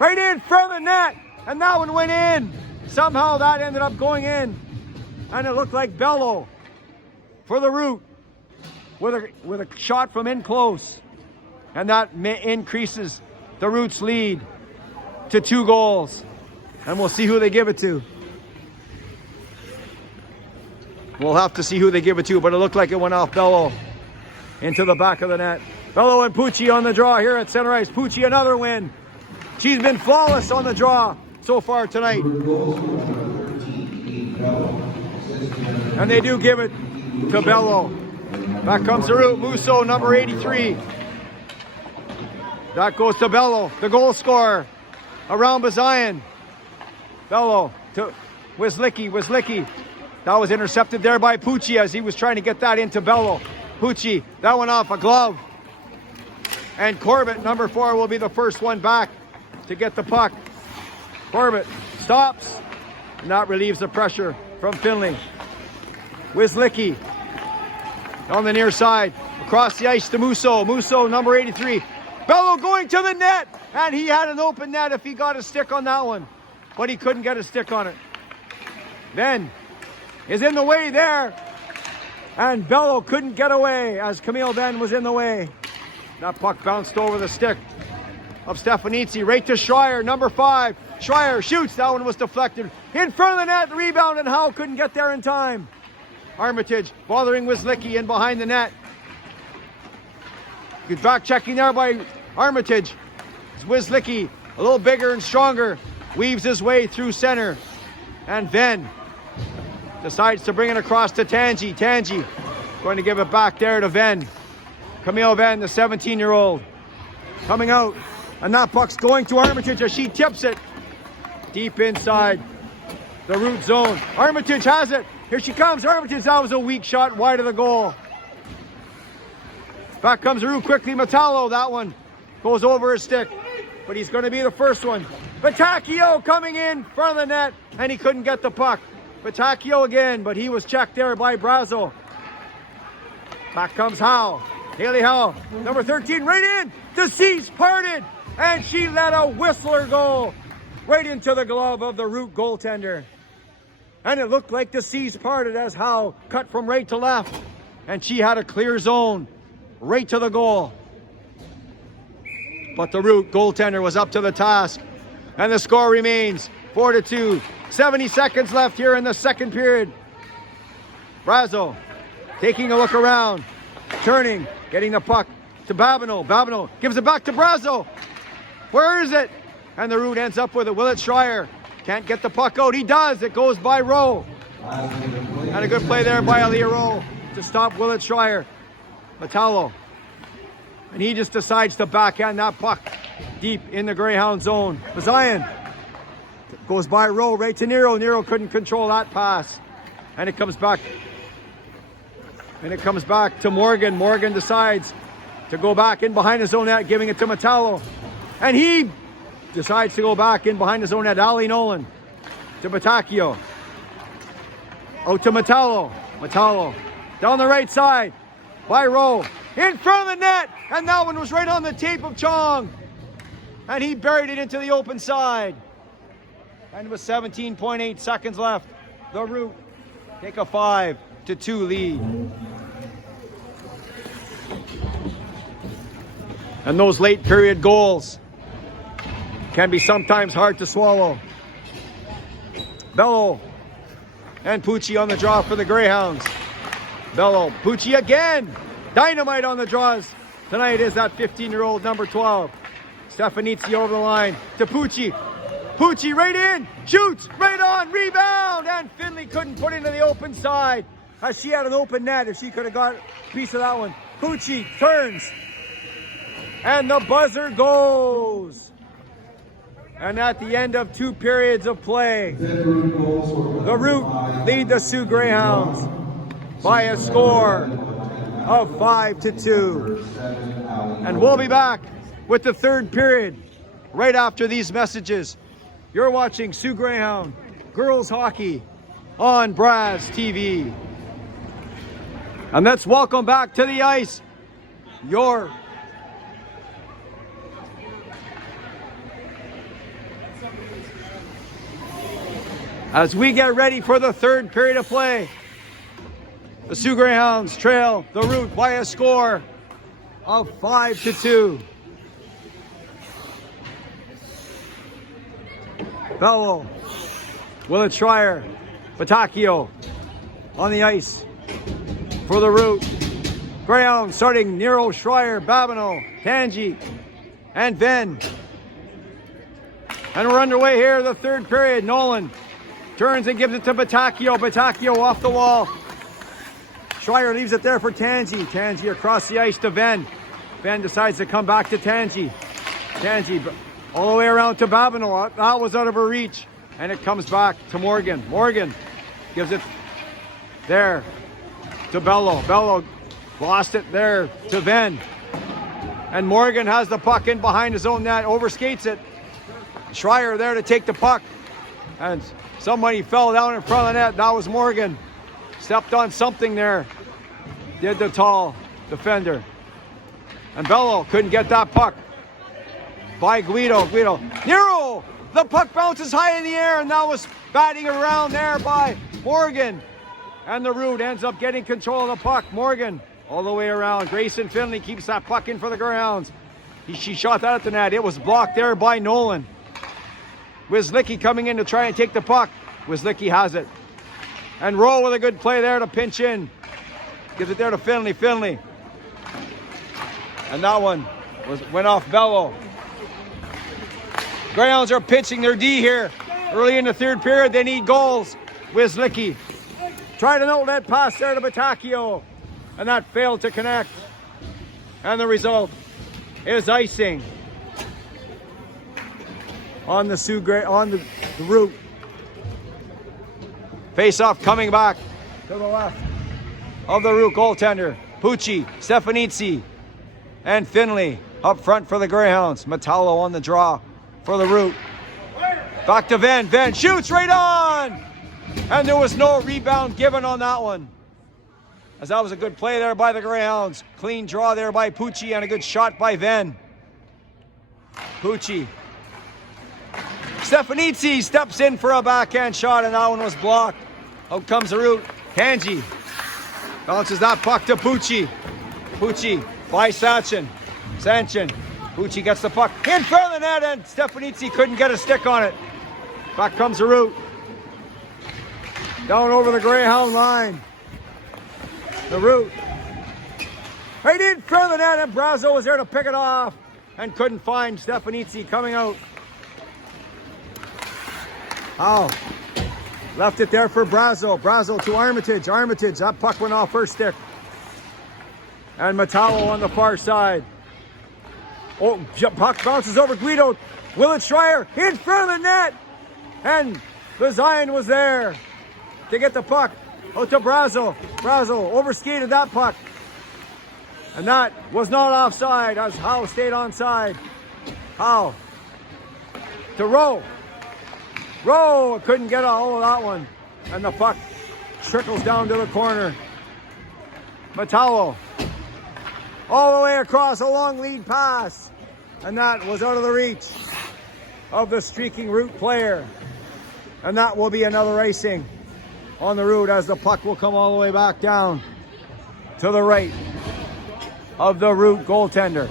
Right in front of the net. And that one went in. Somehow that ended up going in. And it looked like Bello for the root with a shot from in close. And that increases the Root's lead to 2 goals. And we'll see who they give it to. We'll have to see who they give it to, but it looked like it went off Bello into the back of the net. Bello and Pucci on the draw here at center ice. Pucci another win. She's been flawless on the draw so far tonight. And they do give it to Bello. Back comes the Root. Musso, number 83. That goes to Bello, the goal scorer. Around Bazayan. Bello to Wislicki. That was intercepted there by Pucci as he was trying to get that into Bello. Pucci, that went off a glove. And Corbett, number 4, will be the first one back to get the puck. Corbett stops, and that relieves the pressure from Finley. Wislicki on the near side, across the ice to Musso. Musso, number 83. Bello going to the net, and he had an open net if he got a stick on that one, but he couldn't get a stick on it. Then is in the way there, and Bello couldn't get away as Camille Venn was in the way. That puck bounced over the stick of Stefanitsi, right to Schreier, number 5. Schreier shoots, that one was deflected. In front of the net, rebound, and Howe couldn't get there in time. Armitage bothering Wislicki in behind the net. Good back checking there by Armitage. Wislicki, a little bigger and stronger, weaves his way through center. And Venn decides to bring it across to Tangi. Tangi going to give it back there to Venn. Camille Venn, the 17-year-old, coming out. And that puck's going to Armitage as she tips it deep inside the Root zone. Armitage has it. Here she comes. Armitage, that was a weak shot wide of the goal. Back comes Root quickly. Metallo, that one goes over his stick. But he's going to be the first one. Batacchio coming in front of the net, and he couldn't get the puck. Batacchio again, but he was checked there by Brazo. Back comes Howe. Haley Howe, number 13, right in. The seas parted, and she let a whistler go right into the glove of the Root goaltender. And it looked like the seas parted as Howe cut from right to left, and she had a clear zone right to the goal. But the Root goaltender was up to the task, and the score remains 4-2. 70 seconds left here in the second period. Brazo taking a look around, turning, getting the puck to Babineau. Babineau gives it back to Brazo. Where is it? And the Root ends up with it. Willett Schreier can't get the puck out. He does. It goes by Rowe. And a good play there by Aaliyah Rowe to stop Willett Schreier. Metallo. And he just decides to backhand that puck deep in the Greyhound zone. Bazayan goes by Rowe right to Nero. Nero couldn't control that pass. And it comes back. And it comes back to Morgan. Morgan decides to go back in behind his own net, giving it to Metallo. And he decides to go back in behind his own net. Ali Nolan to Batacchio. Out to Metallo. Metallo down the right side by Rowe. In front of the net. And that one was right on the tape of Chong. And he buried it into the open side. And with 17.8 seconds left, the Root take a 5-2 lead. And those late period goals can be sometimes hard to swallow. Bello and Pucci on the draw for the Greyhounds. Bello, Pucci again. Dynamite on the draws. Tonight is that 15-year-old number 12. Stefanitsi over the line to Pucci. Pucci right in, shoots, right on, rebound, and Finley couldn't put into the open side. As she had an open net, if she could have got a piece of that one. Pucci turns, and the buzzer goes. And at the end of 2 periods of play, the Root lead the Sioux Greyhounds by a score of 5-2. And we'll be back with the 3rd period right after these messages. You're watching Sioux Greyhound girls hockey on Braz TV. And let's welcome back to the ice as we get ready for the 3rd period of play. The Sioux Greyhounds trail the Root by a score of 5-2. Bello, Willett Schreier, Batacchio on the ice for the Root. Greyhounds starting Nero, Schreier, Babineau, Tangi, and Venn. And we're underway here, the 3rd period. Nolan turns and gives it to Batacchio. Batacchio off the wall. Schreier leaves it there for Tangi. Tangi across the ice to Venn. Venn decides to come back to Tangi. Tangi all the way around to Babineau. That was out of her reach. And it comes back to Morgan. Morgan gives it there to Bello. Bello lost it there to Venn. And Morgan has the puck in behind his own net. Overskates it. Schreier there to take the puck. And somebody fell down in front of the net. That was Morgan. Stepped on something there. Did the tall defender. And Bello couldn't get that puck. By Guido. Nero! The puck bounces high in the air, and that was batting around there by Morgan. And the Root ends up getting control of the puck. Morgan all the way around. Grayson Finley keeps that puck in for the Greyhounds. She shot that at the net. It was blocked there by Nolan. Wislicki coming in to try and take the puck. Wislicki has it. And Rowe with a good play there to pinch in. Gives it there to Finley. Finley. And that one went off Bello. Greyhounds are pitching their D here. Early in the 3rd period, they need goals. Wislicki tried an outlet pass there to Batacchio, and that failed to connect. And the result is icing on the Root. Face-off coming back to the left of the Root goaltender. Pucci, Stefanizzi, and Finley up front for the Greyhounds. Metallo on the draw for the Root. Back to Venn. Venn shoots right on! And there was no rebound given on that one. As that was a good play there by the Greyhounds. Clean draw there by Pucci and a good shot by Venn. Pucci. Stefanizzi steps in for a backhand shot, and that one was blocked. Out comes the Root. Tangi bounces that puck to Pucci. Pucci by Sachin. Pucci gets the puck in front of the net, and Stefanizzi couldn't get a stick on it. Back comes the Root. Down over the Greyhound line. The Root. Right in front of the net, and Brazo was there to pick it off and couldn't find Stefanizzi coming out. Oh, left it there for Brazo. Brazo to Armitage. Armitage, that puck went off her stick. And Metallo on the far side. Oh, puck bounces over Guido. Willett Schreier in front of the net. And the Zion was there to get the puck out to Brazo. Brazo overskated that puck. And that was not offside as Howe stayed onside. Howe to Rowe. Rowe couldn't get a hold of that one. And the puck trickles down to the corner. Metallo all the way across, a long lead pass. And that was out of the reach of the streaking Root player. And that will be another icing on the Root as the puck will come all the way back down to the right of the Root goaltender.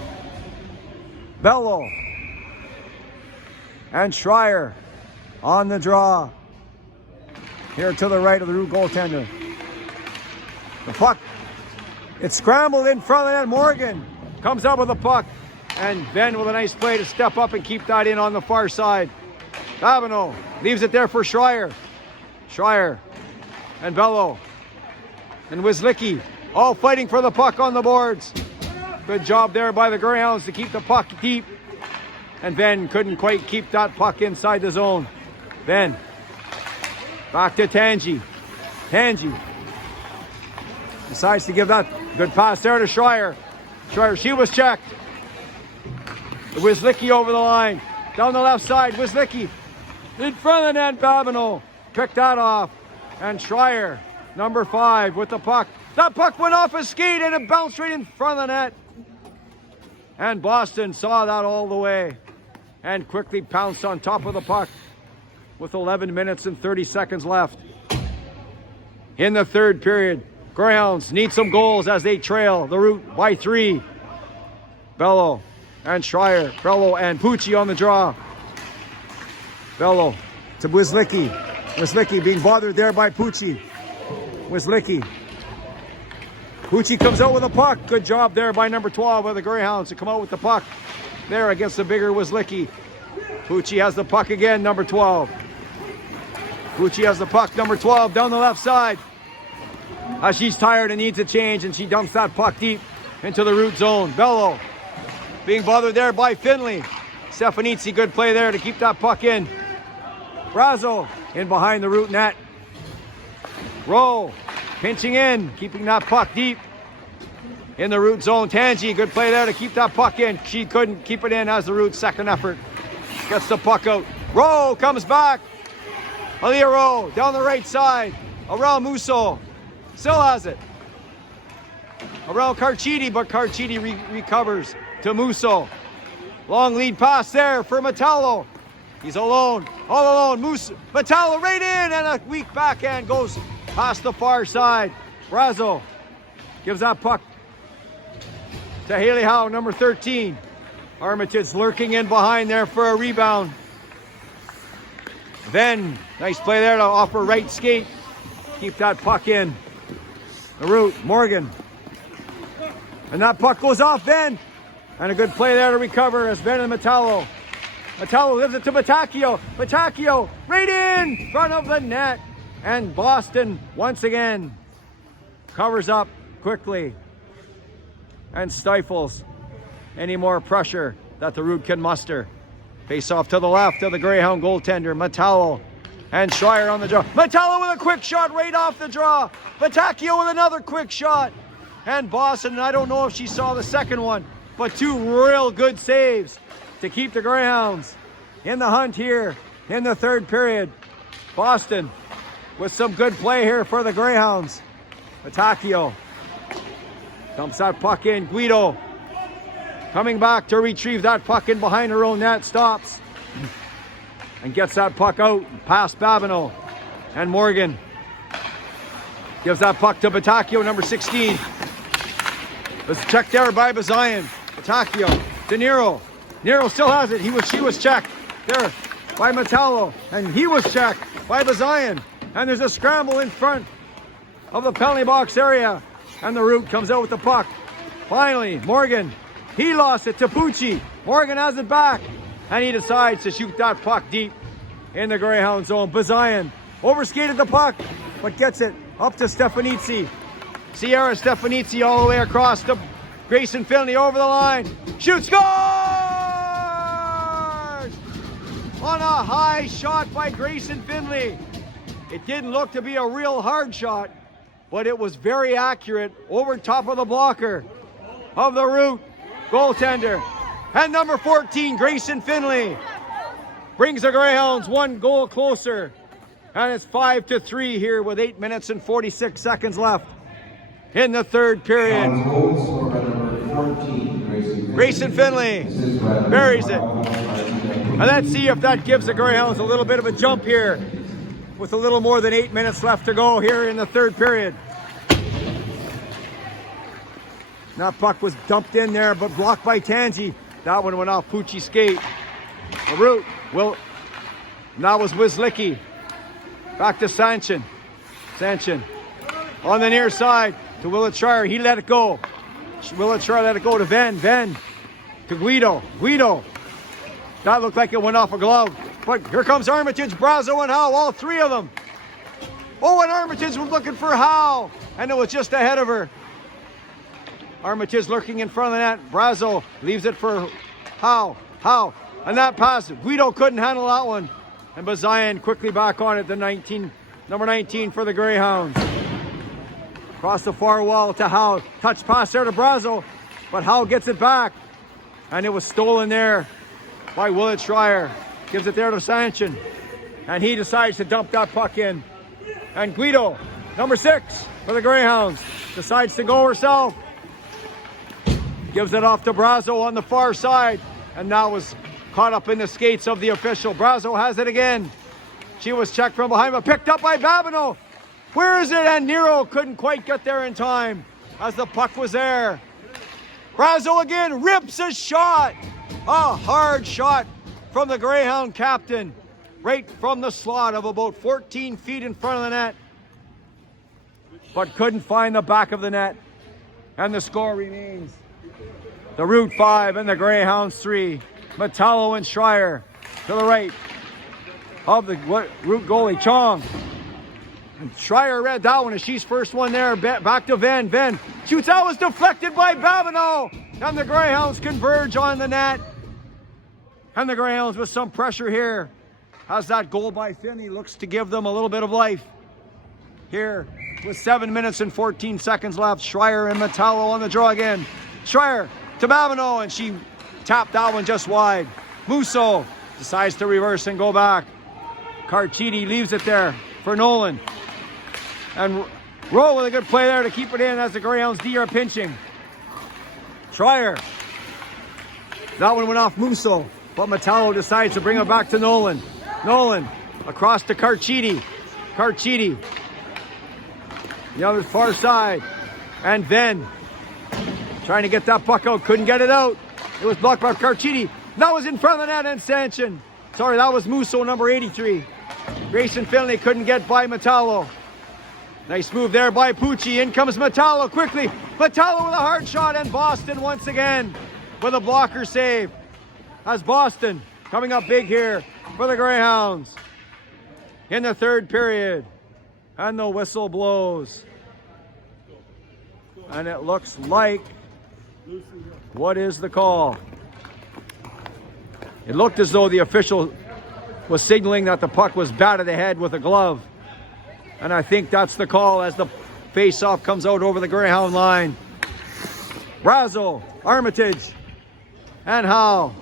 Bello and Schreier on the draw. Here to the right of the Root goaltender. The puck, it's scrambled in front of the net. Morgan comes up with the puck. And Venn with a nice play to step up and keep that in on the far side. Babineau leaves it there for Schreier. Schreier and Bello and Wislicki all fighting for the puck on the boards. Good job there by the Greyhounds to keep the puck deep. And Venn couldn't quite keep that puck inside the zone. Venn back to Tangi. Tangi decides to give that good pass there to Schreier. Schreier, she was checked. Wislicki over the line. Down the left side, Wislicki. In front of the net, Babineau picked that off. And Schreier, number 5, with the puck. That puck went off his skate and it bounced right in front of the net. And Boston saw that all the way and quickly pounced on top of the puck with 11 minutes and 30 seconds left. In the third period, Greyhounds need some goals as they trail the route by 3. Bello and Schreier. Bello and Pucci on the draw. Bello to Wislicki. Wislicki being bothered there by Pucci. Wislicki. Pucci comes out with a puck. Good job there by number 12 of the Greyhounds to come out with the puck there against the bigger Wislicki. Pucci has the puck again, number 12. Pucci has the puck, number 12, down the left side. As she's tired and needs a change, and she dumps that puck deep into the root zone. Bello being bothered there by Finley. Stefanitsi, good play there to keep that puck in. Brazo in behind the root net. Rowe pinching in, keeping that puck deep in the root zone. Tangi, good play there to keep that puck in. She couldn't keep it in as the root's second effort. Gets the puck out. Rowe comes back. Aaliyah Rowe down the right side. Aurel Musso still has it. Aurel Carchidi, but Carchidi recovers to Musso. Long lead pass there for Metallo. He's alone, all alone. Metallo right in, and a weak backhand goes past the far side. Brazo gives that puck to Haley Howe, number 13. Armitage lurking in behind there for a rebound. Venn, nice play there to offer right skate. Keep that puck in. The root, Morgan. And that puck goes off Venn. And a good play there to recover as Venn and Metallo. Metallo lives it to Batacchio. Batacchio right in front of the net. And Boston once again covers up quickly and stifles any more pressure that the Root can muster. Face off to the left of the Greyhound goaltender, Metallo and Schreier on the draw. Metallo with a quick shot right off the draw. Batacchio with another quick shot. And Boston, I don't know if she saw the second one, but 2 real good saves to keep the Greyhounds in the hunt here in the third period. Boston with some good play here for the Greyhounds. Batacchio dumps that puck in. Guido coming back to retrieve that puck in behind her own net. Stops and gets that puck out past Babineau. And Morgan gives that puck to Batacchio, number 16. Let's check there by Bazian. Batacchio to Nero. Nero still has it. She was checked there by Metallo. And he was checked by Bazian. And there's a scramble in front of the penalty box area. And the Root comes out with the puck. Finally, Morgan, he lost it to Pucci. Morgan has it back. And he decides to shoot that puck deep in the Greyhound zone. Bazian overskated the puck, but gets it up to Stefanitsi. Sierra Stefanitsi all the way across to Grayson Finley over the line. Shoots, scores! On a high shot by Grayson Finley. It didn't look to be a real hard shot, but it was very accurate over top of the blocker of the Root goaltender. And number 14, Grayson Finley, brings the Greyhounds 1 goal closer. And it's 5-3 here with 8 minutes and 46 seconds left in the third period. Grayson Finley buries it. And let's see if that gives the Greyhounds a little bit of a jump here with a little more than 8 minutes left to go here in the third period. That puck was dumped in there, but blocked by Tangi. That one went off Pucci's skate. The Root will. Now was Wislicki. Back to Sanchin. Sanchin on the near side to Willett Schreier. He let it go. Willett Schreier let it go to Venn. Venn to Guido. Guido. That looked like it went off a glove. But here comes Armitage, Brazo, and Howe, all three of them. Oh, and Armitage was looking for Howe, and it was just ahead of her. Armitage lurking in front of the net. Brazo leaves it for Howe. Howe, and that pass, Guido couldn't handle that one. And Bazayan quickly back on it, number 19 for the Greyhounds. Across the far wall to Howe. Touch pass there to Brazo, but Howe gets it back. And it was stolen there by Willett Schreier. Gives it there to Sanchin. And he decides to dump that puck in. And Guido, number 6 for the Greyhounds, decides to go herself. Gives it off to Brazo on the far side. And now was caught up in the skates of the official. Brazo has it again. She was checked from behind, but picked up by Babineau. Where is it? And Nero couldn't quite get there in time as the puck was there. Brazo again rips a shot. A hard shot from the Greyhound captain. Right from the slot of about 14 feet in front of the net. But couldn't find the back of the net. And the score remains the Route 5 and the Greyhounds 3. Metallo and Schreier to the right of the Route goalie, Chong. And Schreier read that one as she's first one there. Back to Venn. Venn shoots out, was deflected by Babineau. And the Greyhounds converge on the net. And the Greyhounds with some pressure here. Has that goal by Finney looks to give them a little bit of life. Here with 7 minutes and 14 seconds left. Schreier and Metallo on the draw again. Schreier to Babineau, and she tapped that one just wide. Musso decides to reverse and go back. Carchidi leaves it there for Nolan. And Rowe with a good play there to keep it in as the Greyhounds D are pinching. Schreier. That one went off Musso, but Metallo decides to bring it back to Nolan. Nolan across to Carchidi. Carchidi. The other far side. And Venn trying to get that puck out. Couldn't get it out. It was blocked by Carchidi. That was in front of the net and Sanchin. Sorry, that was Musso, number 83. Grayson Finley couldn't get by Metallo. Nice move there by Pucci. In comes Metallo quickly. Metallo with a hard shot, and Boston once again with a blocker save. As Boston coming up big here for the Greyhounds in the third period. And the whistle blows. And it looks like, what is the call? It looked as though the official was signaling that the puck was batted ahead with a glove. And I think that's the call as the face-off comes out over the Greyhound line. Brazo, Armitage, and Howe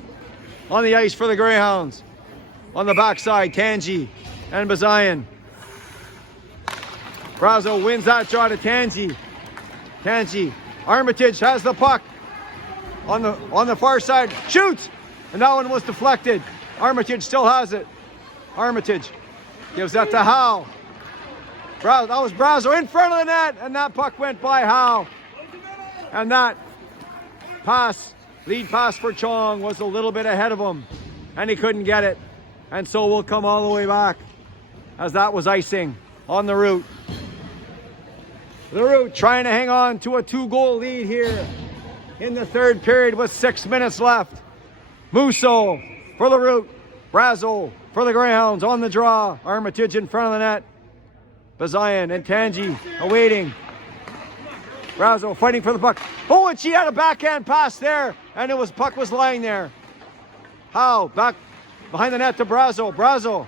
on the ice for the Greyhounds. On the backside, Tangi and Bazayan. Brazo wins that draw to Tangi. Tangi. Armitage has the puck on the far side. Shoots! And that one was deflected. Armitage still has it. Armitage gives that to Howe. That was Brazo in front of the net, and that puck went by Howe. And that pass, lead pass for Chong, was a little bit ahead of him, and he couldn't get it. And so we'll come all the way back as that was icing on the Route. The Route trying to hang on to a 2-goal lead here in the third period with 6 minutes left. Musso for the Route. Brazo for the Greyhounds on the draw. Armitage in front of the net. Bazayan and Tangi awaiting. Brazo fighting for the puck. Oh, and she had a backhand pass there, and it was puck was lying there. Howe back behind the net to Brazo. Brazo,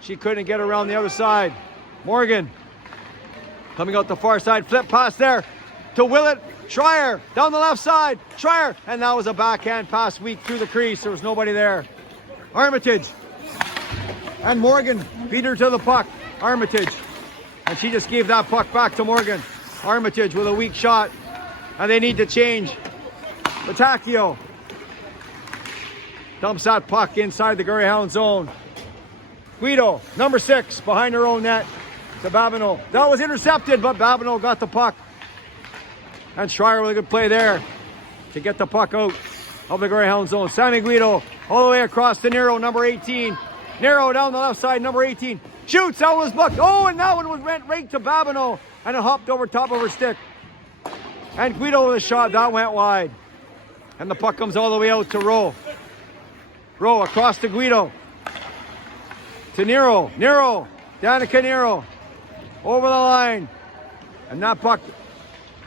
she couldn't get around the other side. Morgan coming out the far side. Flip pass there to Willett. Schreier down the left side. Schreier, and that was a backhand pass weak through the crease. There was nobody there. Armitage and Morgan beat her to the puck. Armitage, and she just gave that puck back to Morgan. Armitage with a weak shot, and they need to change. Batacchio dumps that puck inside the Greyhound zone. Guido, number 6, behind her own net to Babineau. That was intercepted, but Babineau got the puck. And Schreier with a good play there to get the puck out of the Greyhound zone. Sammy Guido all the way across to Nero, number 18. Nero down the left side, number 18. Shoots, that was blocked. Oh, and that one went right to Babineau, and it hopped over top of her stick. And Guido with a shot, that went wide. And the puck comes all the way out to Rowe. Rowe across to Guido. to Nero. Nero, Danica Nero, over the line. And that puck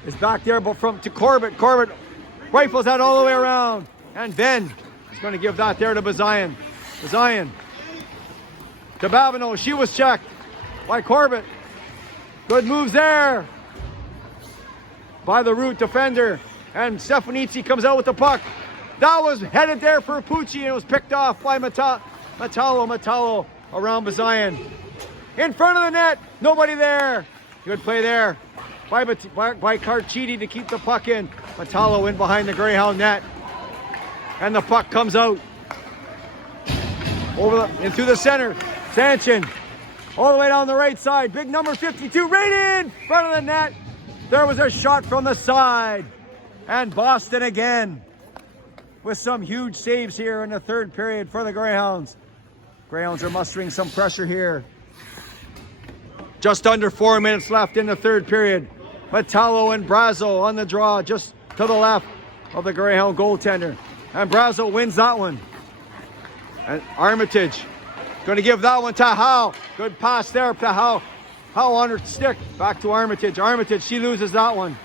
is back there, but to Corbett. Corbett rifles that all the way around. And Ben is going to give that there to Bazayan. Bazayan to Babineau. She was checked by Corbett. Good moves there by the root defender. And Stefanici comes out with the puck. That was headed there for Pucci, and it was picked off by Metallo. Metallo around Bazayan. In front of the net, nobody there. Good play there by Carchidi to keep the puck in. Metallo in behind the Greyhound net. And the puck comes out into the center. Sanchin all the way down the right side. Big number 52 right in front of the net. There was a shot from the side. And Boston again with some huge saves here in the third period for the Greyhounds. Greyhounds are mustering some pressure here. Just under 4 minutes left in the third period. Metallo and Brazo on the draw just to the left of the Greyhound goaltender. And Brazo wins that one. And Armitage going to give that one to Howe. Good pass there to Howe. Howe on her stick. Back to Armitage. Armitage, she loses that one.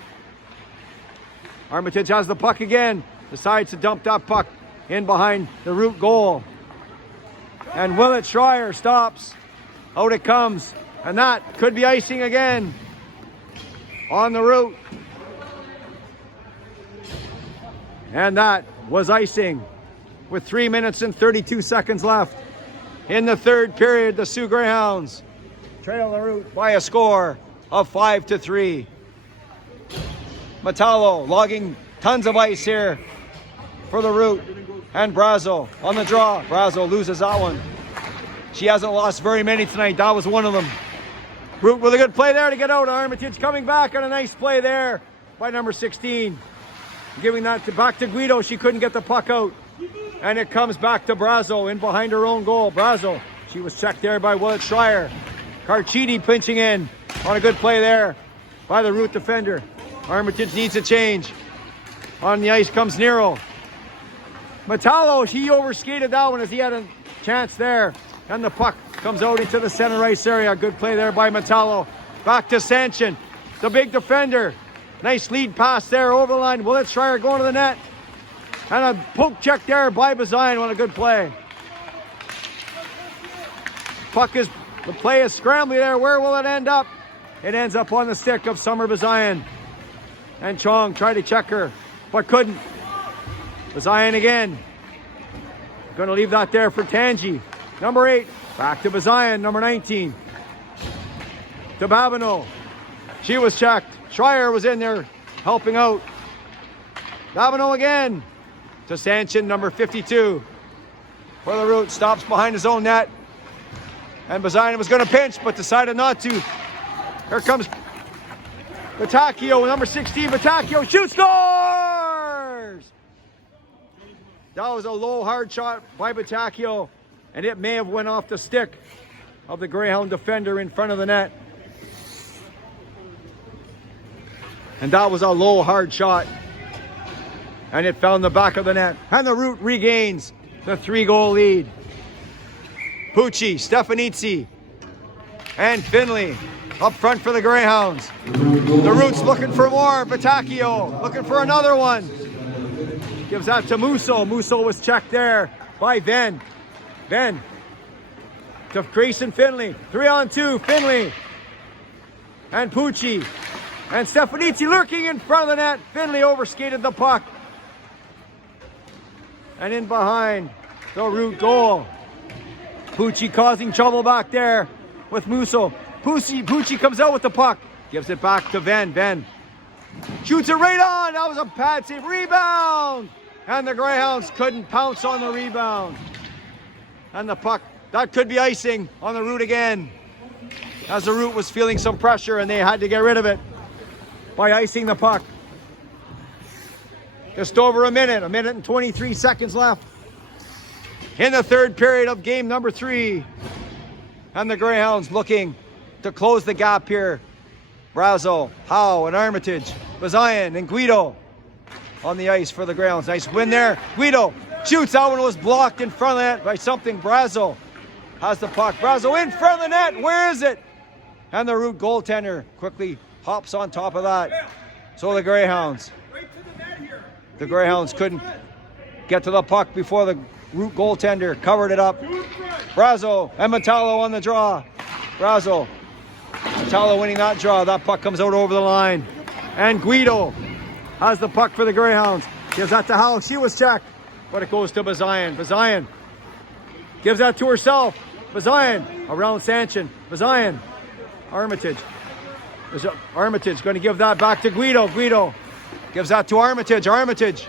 Armitage has the puck again. Decides to dump that puck in behind the root goal. And Willett Schreier stops. Out it comes. And that could be icing again on the root. And that was icing with 3 minutes and 32 seconds left. In the third period, the Sioux Greyhounds trail the root by a score of 5-3. Metallo logging tons of ice here for the root. And Brazo on the draw. Brazo loses that one. She hasn't lost very many tonight. That was one of them. Root with a good play there to get out. Armitage coming back on a nice play there by number 16. Giving that back to Guido. She couldn't get the puck out. And it comes back to Brazo in behind her own goal. Brazo, she was checked there by Willett Schreier. Carchidi pinching in on a good play there by the root defender. Armitage needs a change. On the ice comes Nero. Metallo, he overskated that one as he had a chance there. And the puck comes out into the center ice area. Good play there by Metallo. Back to Sanchin, the big defender. Nice lead pass there over the line. Willett Schreier going to the net. And a poke check there by Bazayan on a good play. The play is scrambling there. Where will it end up? It ends up on the stick of Summer Bazayan. And Chong tried to check her, but couldn't. Bazayan again. Going to leave that there for Tangi. Number 8, back to Bazayan, number 19. To Babineau. She was checked. Schreier was in there helping out. Babineau again. To Sanchin, number 52. For the root, stops behind his own net. And Bazayan was going to pinch, but decided not to. Here comes Batacchio, number 16. Batacchio shoots, scores! That was a low, hard shot by Batacchio, and it may have went off the stick of the Greyhound defender in front of the net. And that was a low, hard shot. And it found the back of the net. And the root regains the 3-goal lead. Pucci, Stefanici, and Finley up front for the Greyhounds. The root's looking for more. Batacchio looking for another one. Gives that to Musso. Musso was checked there by Venn. Venn to Grayson Finley. 3-on-2. Finley and Pucci. And Stefanici lurking in front of the net. Finley overskated the puck. And in behind the root goal. Pucci causing trouble back there with Musso. Pucci comes out with the puck. Gives it back to Venn. Venn shoots it right on. That was a pad save. Rebound. And the Greyhounds couldn't pounce on the rebound. And the puck, that could be icing on the root again. As the root was feeling some pressure and they had to get rid of it by icing the puck. Just over a minute and 23 seconds left in the third period of game number 3. And the Greyhounds looking to close the gap here. Brazo, Howe, and Armitage, Bazayan, and Guido on the ice for the Greyhounds. Nice win there. Guido shoots. That one was blocked in front of that by something. Brazo has the puck. Brazo in front of the net. Where is it? And the Root goaltender quickly hops on top of that. So the Greyhounds couldn't get to the puck before the Root goaltender covered it up. Brazo and Metallo on the draw. Brazo, Metallo winning that draw. That puck comes out over the line. And Guido has the puck for the Greyhounds. Gives that to Howell. She was checked. But it goes to Bazayan. Bazayan gives that to herself. Bazayan around Sanchin. Bazayan. Armitage. Armitage going to give that back to Guido. Guido gives that to Armitage. Armitage.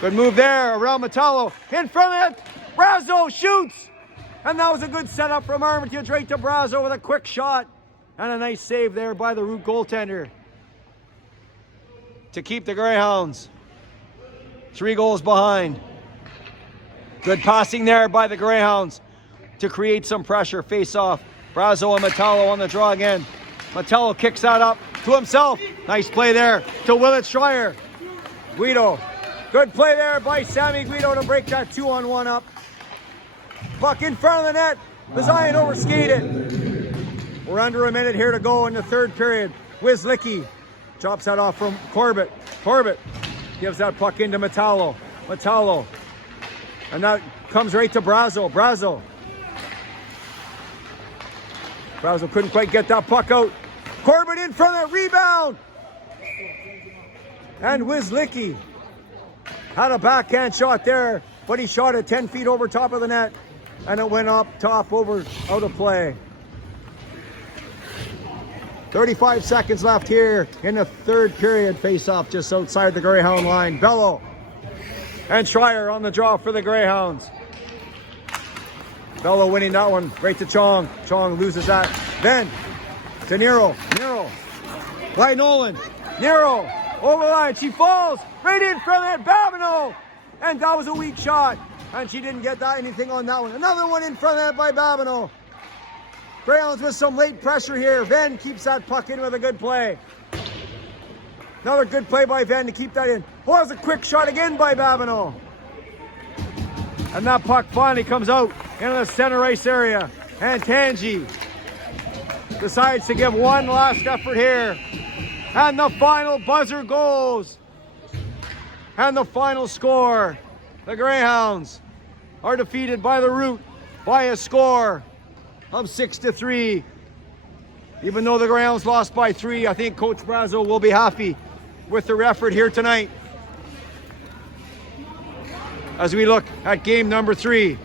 Good move there around Metallo. In front of it. Brazo shoots. And that was a good setup from Armitage right to Brazo with a quick shot. And a nice save there by the Root goaltender to keep the Greyhounds 3 goals behind. Good passing there by the Greyhounds to create some pressure. Face off. Brazo and Metallo on the draw again. Metallo kicks that up to himself. Nice play there to Willett Schreier. Guido. Good play there by Sammy Guido to break that 2-on-1 up. Puck in front of the net. Bazayan overskated. We're under a minute here to go in the third period. Wizlicki drops that off from Corbett. Corbett gives that puck into Metallo. Metallo. And that comes right to Brazo. Brazo couldn't quite get that puck out. Corbett in front of the rebound. And Wizlicki had a backhand shot there, but he shot it 10 feet over top of the net. And it went up top over out of play. 35 seconds left here in the third period. Face off just outside the Greyhound line. Bello and Schreier on the draw for the Greyhounds. Bello winning that one right to Chong. Chong loses that. Then to Nero. Nero by Nolan. Nero over the line. She falls right in front of that. Babineau. And that was a weak shot. And she didn't get anything on that one. Another one in front of that by Babineau. Greyhounds with some late pressure here. Venn keeps that puck in with a good play. Another good play by Venn to keep that in. Oh, that was a quick shot again by Babineau. And that puck finally comes out into the center ice area. And Tangi decides to give one last effort here. And the final buzzer goes. And the final score. The Greyhounds are defeated by the Root by a score of 6-3. Even though the Greyhounds lost by 3, I think Coach Brazo will be happy with their effort here tonight. As we look at game number 3.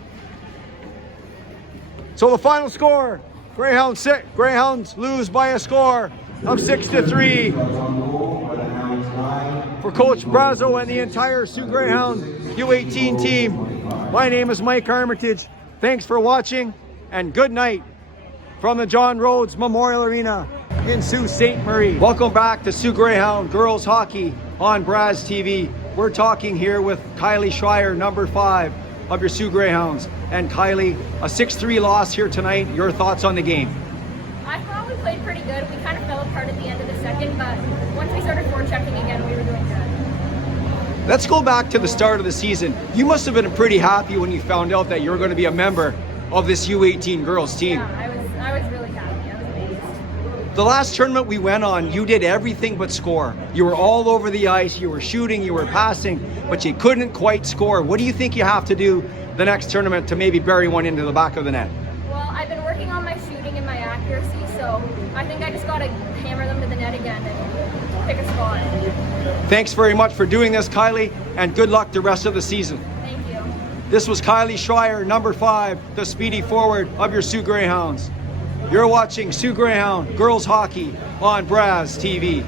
So the final score, Greyhounds lose by a score of 6-3. For Coach Brazo and the entire Sioux Greyhound U18 team, my name is Mike Armitage. Thanks for watching, and good night from the John Rhodes Memorial Arena in Sault Ste. Marie. Welcome back to Sioux Greyhound Girls Hockey on Braz TV. We're talking here with Kylie Schreier, number 5 of your Sioux Greyhounds. And Kylie, a 6-3 loss here tonight. Your thoughts on the game? I thought we played pretty good. We kind of fell apart at the end of the second, but once we started forechecking again, we were doing good. Let's go back to the start of the season. You must have been pretty happy when you found out that you were going to be a member of this U18 girls team. Yeah, I was really happy. I was amazed. The last tournament we went on, you did everything but score. You were all over the ice, you were shooting, you were passing, but you couldn't quite score. What do you think you have to do the next tournament to maybe bury one into the back of the net? Well, I've been working on my shooting and my accuracy, so I think I just got to hammer them to the net again and pick a spot. Thanks very much for doing this, Kylie, and good luck the rest of the season. Thank you. This was Kylie Schreier, number 5, the speedy forward of your Sioux Greyhounds. You're watching Sioux Greyhound Girls Hockey on Braz TV.